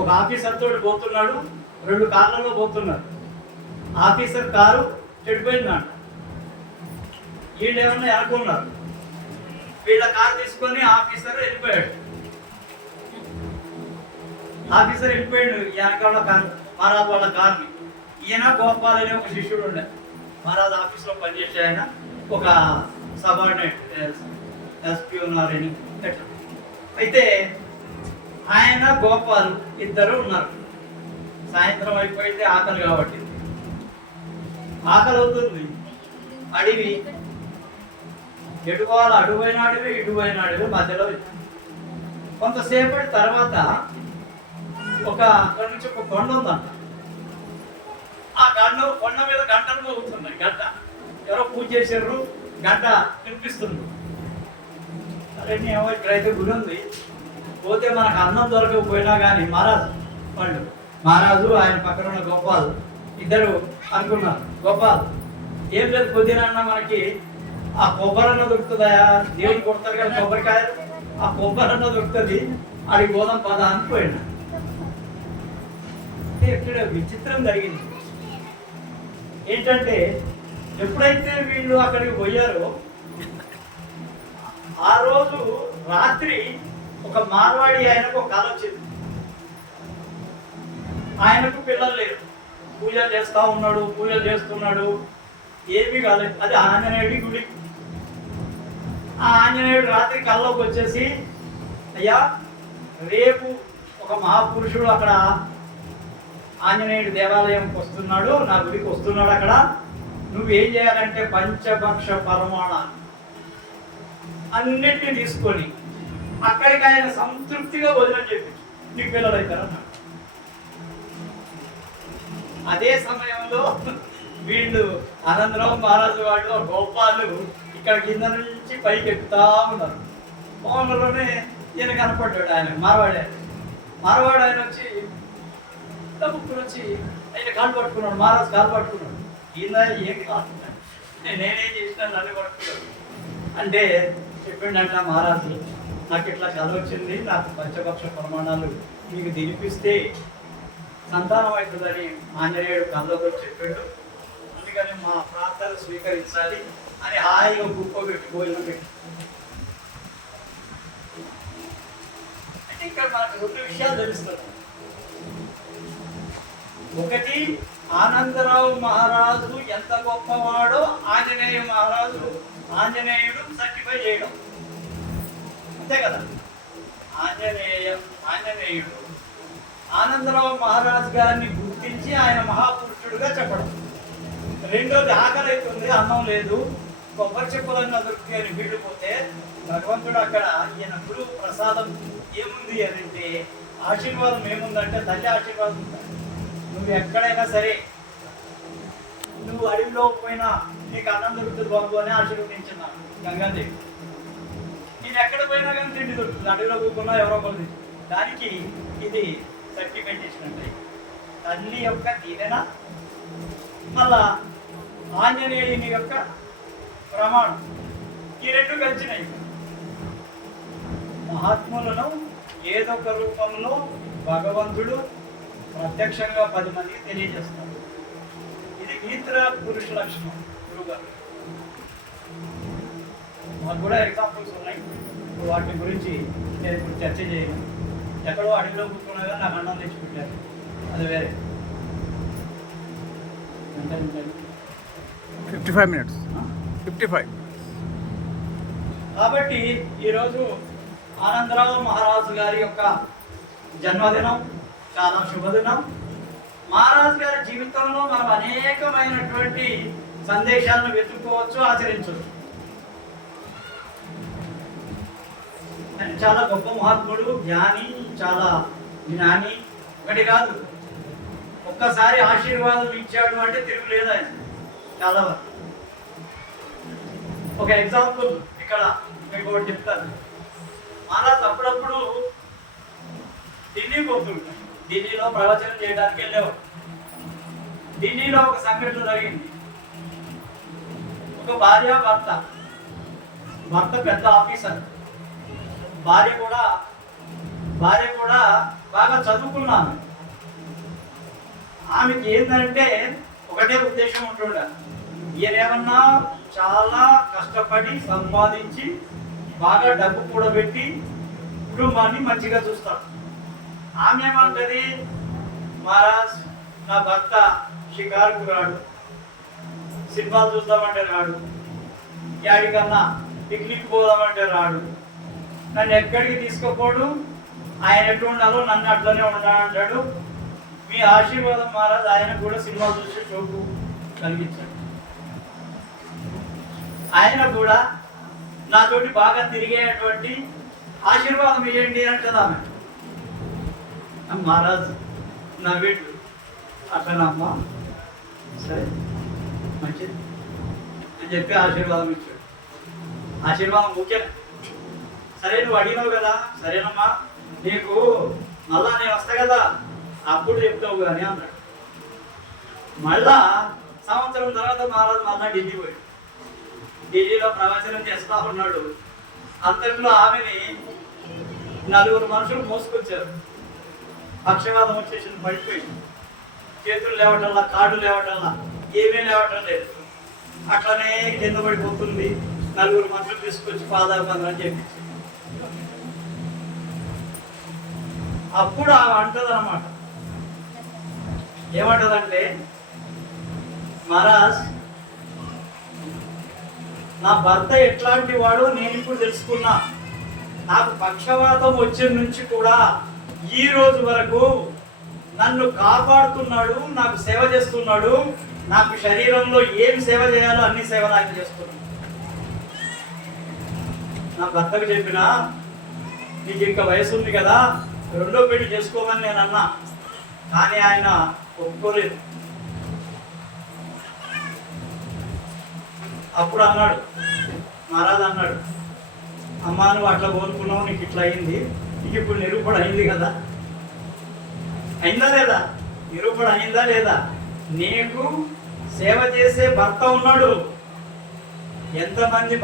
ఒక ఆఫీసర్ తోటి పోతున్నాడు, 2 కార్లలో పోతున్నారు. ఆఫీసర్ కారు చెడిపోయిందంట. వీళ్ళు ఏమన్నా అనుకున్నారు, వీళ్ళ కారు తీసుకొని ఆఫీసర్ వెళ్ళిపోయాడు. ఆఫీసర్ వెళ్ళిపోయాడు వెనకాల మహారాజ్ వాళ్ళ కార్ని. ఈయన గోపాల్ అనే ఒక శిష్యుడు ఉండే, మహారాజ్ ఆఫీస్లో పనిచేసే ఆయన, ఒక సబార్డినేట్ ఎస్పీ ఉన్నారని. అయితే ఆయన గోపాల్ ఇద్దరు ఉన్నారు. సాయంత్రం అయిపోయింది, ఆకలి కాబట్టి ఆకలి అవుతుంది. అడవి ఎటుకోవాలి, అడుపోయిన అడవి ఇటుపోయిన అడవి మధ్యలో. కొంతసేపటి తర్వాత అక్కడి నుంచి ఒక కొండ ఉందంట. ఆ కొండ మీద గంటలు మోగుతున్నాయి. గంట ఎవరో పూజ చేసారు, గంట వినిపిస్తుంది. అరే ఏమో ఇక్కడైతే గుడి ఉంది, పోతే మనకు అన్నం దొరకకపోయినా కానీ మహారాజు ఆయన పక్కన ఉన్న గోపాల్ ఇద్దరు అనుకున్నారు, గోపాల్ ఏం లేదు, పొద్దున మనకి ఆ కొబ్బరన్న దొరుకుతుందా, దేవుడు కొడతారు కదా కొబ్బరికాయలు, ఆ కొబ్బరన్న దొరుకుతుంది, ఆడికి గోదాం పద అని పోయినా. ఇక్కడ విచిత్రం జరిగింది ఏంటంటే, ఎప్పుడైతే వీళ్ళు అక్కడికి పోయారో ఆ రోజు రాత్రి ఒక మార్వాడి ఆయనకు ఒక కళ వచ్చింది. ఆయనకు పిల్లలు లేరు, పూజలు చేస్తున్నాడు, ఏమీ కాలేదు. అది ఆంజనేయుడి గుడి. ఆ ఆంజనేయుడు రాత్రి కల్లోకి వచ్చేసి, అయ్యా రేపు ఒక మహాపురుషుడు అక్కడ ఆంజనేయుడి దేవాలయంకి వస్తున్నాడు, నా గుడికి వస్తున్నాడు, అక్కడ నువ్వేం చేయాలంటే పంచభక్ష పరమాణాలు అన్నింటినీ తీసుకొని అక్కడికి ఆయన సంతృప్తిగా భోజనం చెప్పి నీకు పిల్లలు అవుతారన్నాడు. అదే సమయంలో వీళ్ళు ఆనందరావు మహారాజు వాళ్ళు గోపాలు ఇక్కడ కింద నుంచి పైకి ఎక్కుతా ఉన్నారు. పవన్లోనే ఈయన కనపడ్డాడు. ఆయన మారవాడు ఆయన వచ్చి ముక్కులు వచ్చి ఆయన కాలు పట్టుకున్నాడు. మహారాజు కాలు పట్టుకున్నాడు. ఈయన ఏం కాదు, నేనేం చేసినా నన్ను పట్టుకున్నాడు అంటే చెప్పిండంట మహారాజు, నాకు ఇట్లా కళ వచ్చింది, నాకు పంచభక్ష ప్రమాణాలు మీకు తినిపిస్తే సంతానం అవుతుందని ఆంజనేయుడు కళ్ళతో చెప్పాడు. అందుకని మా ప్రార్థనలు స్వీకరించాలి అని హాయిగా గుప్పబెట్టి భోజనం పెట్టి. అంటే ఇక్కడ మనకు 2 విషయాలు తెలుస్తుంది. ఒకటి, ఆనందరావు మహారాజు ఎంత గొప్పవాడో ఆంజనేయుడు సర్టిఫై చేయడం, అంతే కదా. ఆంజనేయుడు ఆనందరావు మహారాజు గారిని గుర్తించి ఆయన మహాపురుషుడుగా చెప్పడం. రెండోది, ఆకలి అవుతుంది, అన్నం లేదు, కొబ్బరి చెప్పులన్నా దొరికి అని వీడిపోతే భగవంతుడు అక్కడ ఈయన గురువు ప్రసాదం ఏముంది అని అంటే ఆశీర్వాదం ఏముందంటే తల్లి ఆశీర్వాదం ఉంది. నువ్వు ఎక్కడైనా సరే, నువ్వు అడవిలో పోయినా నీకు అన్నం దొరుకుతుంది బాబు అని ఆశీర్వదించిన గంగాదేవి. నేను ఎక్కడ పోయినా కానీ తిండి దొరుకుతుంది, అడవిలో కూకున్నా ఎవరో ఒకరు. దానికి ఇది సర్టిఫికేషన్ అంటే తల్లి యొక్క దీవెన, మళ్ళా ఆంజనేయుని యొక్క ప్రమాణం, ఈ 2 కలిసినాయి. మహాత్ములను ఏదో ఒక రూపంలో భగవంతుడు ప్రత్యక్షంగా 10 మందికి తెలియజేస్తాడు. ఇది గీత్ర పురుష లక్షణం. గురుగారు మాకు కూడా ఎగ్జాంపుల్స్ ఉన్నాయి, వాటి గురించి నేను ఇప్పుడు చర్చ చేయను. ఎక్కడో అడవిలో కూర్చున్నా కానీ నాకు అన్నం తెచ్చి పెట్టారు, అది వేరే. 55 minutes. 55. కాబట్టి ఈరోజు ఆనందరావు మహారాజు గారి యొక్క జన్మదినం, చాలా శుభదినం. మహారాజు గారి జీవితంలో మనం అనేకమైనటువంటి సందేశాలను వెతుక్కోవచ్చు, ఆచరించవచ్చు. ఆయన చాలా గొప్ప మహాత్ముడు, జ్ఞాని, చాలా జ్ఞాని. ఒకటి కాదు, ఒక్కసారి ఆశీర్వాదం ఇచ్చాడు అంటే తిరుగులేదు ఆయన. చాలా వరకు ఒక ఎగ్జాంపుల్ ఇక్కడ మీకు ఒకటి చెప్తాను. మహారాజ్ అప్పుడప్పుడు ఢిల్లీ పోతుంటాం, ఢిల్లీలో ప్రవచనం చేయడానికి వెళ్ళేవాడు. ఢిల్లీలో ఒక సంఘటన జరిగింది. ఒక భార్య భర్త, భర్త పెద్ద ఆఫీసర్, భార్య కూడా బాగా చదువుకున్నాను. ఆమెకి ఏంటంటే ఒకటే ఉద్దేశం ఉంటుండే, ఈయనేమన్నా చాలా కష్టపడి సంపాదించి బాగా డబ్బు కూడబెట్టి కుటుంబాన్ని మంచిగా చూస్తాడు. ఆమె ఏమంటది, మహారాజ్ నా భర్త షికారుకు రాడు, సినిమాలు చూద్దామంటే రాడు, యాడికన్నా పిక్నిక్ పోదామంటే రాడు, నన్ను ఎక్కడికి తీసుకోపోడు, ఆయన ఎటు ఉండాలో నన్ను అట్లనే ఉండాలంటాడు. మీ ఆశీర్వాదం మహారాజ్ ఆయన కూడా సినిమా చూసి చోటు కలిగించాడు. ఆయన కూడా నాతోటి బాగా తిరిగేటువంటి ఆశీర్వాదం ఇవ్వండి అంటది ఆమె. మహారాజ్ నా వీడు అట్లనమ్మా, సరే మంచిది అని చెప్పి ఆశీర్వాదం ఇచ్చాడు. ఆశీర్వాదం ముఖ్యం. సరే నువ్వు అడిగినావు కదా, సరేనమ్మా నీకు మళ్ళా నేను వస్తా కదా అప్పుడు చెప్తావు కానీ అన్నాడు. మళ్ళా సంవత్సరం తర్వాత మహారాజు మళ్ళా ఢిల్లీ పోయాడు. ఢిల్లీలో ప్రవచనం చేస్తా ఉన్నాడు. అంతట్లో ఆమెని 4 మనుషులు మోసుకొచ్చారు. పక్షవాదం వచ్చేసి పడిపోయింది. చేతులు లేవటల్లా, కాళ్ళు లేవటల్లా, ఏమీ లేవటం లేదు. అట్లనే కింద పడిపోతుంది. 4 మనుషులు తీసుకొచ్చి పాదాబంధం అని చెప్పించి అప్పుడు ఆమె అంటది అన్నమాట. ఏమంటదంటే, మహారాజ్ నా భర్త ఎట్లాంటి వాడో నేను ఇప్పుడు తెలుసుకున్నా. నాకు పక్షవాతం వచ్చిన నుంచి కూడా ఈ రోజు వరకు నన్ను కాపాడుతున్నాడు, నాకు సేవ చేస్తున్నాడు. నాకు శరీరంలో ఏం సేవ చేయాలో అన్ని సేవ నాకు చేస్తున్నాడు. నా భర్తకు చెప్పినా, నీకు ఇంకా వయసు ఉంది కదా, 2వ పెళ్లి చేసుకోమని నేను అన్నా, కానీ ఆయన ఒప్పుకోలేదు. అప్పుడు అన్నాడు, మహారాజు అన్నాడు, అమ్మా నువ్వు అట్లా కోరుకున్నావు, నీకు ఇట్లా అయింది, నీకు ఇప్పుడు నిరూపణ అయింది కదా, అయిందా లేదా? నిరూపణ అయిందా లేదా? నీకు సేవ చేసే భర్త ఉన్నాడు. ఎంతమంది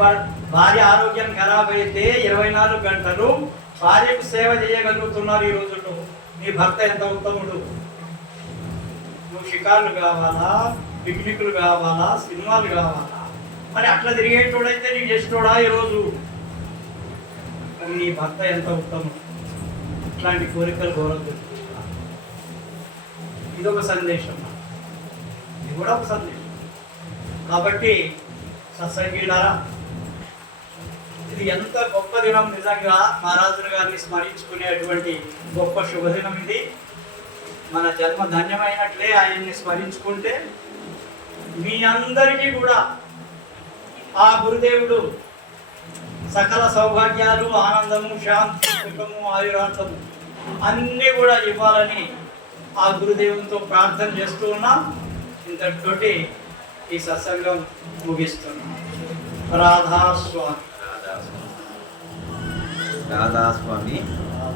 భార్య ఆరోగ్యం ఖరాబ్ అయితే 24 గంటలు భార్యకు సేవ చేయగలుగుతున్నారు ఈ రోజుల్లో. నీ భర్త ఎంత ఉత్తముడు. నువ్వు షికార్లు కావాలా, పిక్నిక్లు కావాలా, సినిమాలు కావాలా, మరి అట్లా తిరిగేటోడైతే నీకు చేసేటోడా ఈరోజు? నీ భర్త ఎంత ఉత్తముడు. ఇట్లాంటి కోరికలు గౌరవం. ఇదొక సందేశం, ఇది కూడా ఒక సందేశం. కాబట్టి సత్సంగీలారా, ఇది ఎంత గొప్ప దినం. నిజంగా మహారాజుల గారిని స్మరించుకునేటువంటి గొప్ప శుభదినం ఇది. మన జన్మ ధన్యమైనట్లే ఆయన్ని స్మరించుకుంటే. మీ అందరికీ కూడా ఆ గురుదేవుడు సకల సౌభాగ్యాలు, ఆనందము, శాంతి, సుఖము, ఆయురాంతము అన్నీ కూడా ఇవ్వాలని ఆ గురుదేవునితో ప్రార్థన చేస్తూ ఉన్నాం. ఇంతటితోటి ఈ సత్సంగం ముగిస్తున్నాం. రాధాస్వామి. రాధాస్వామి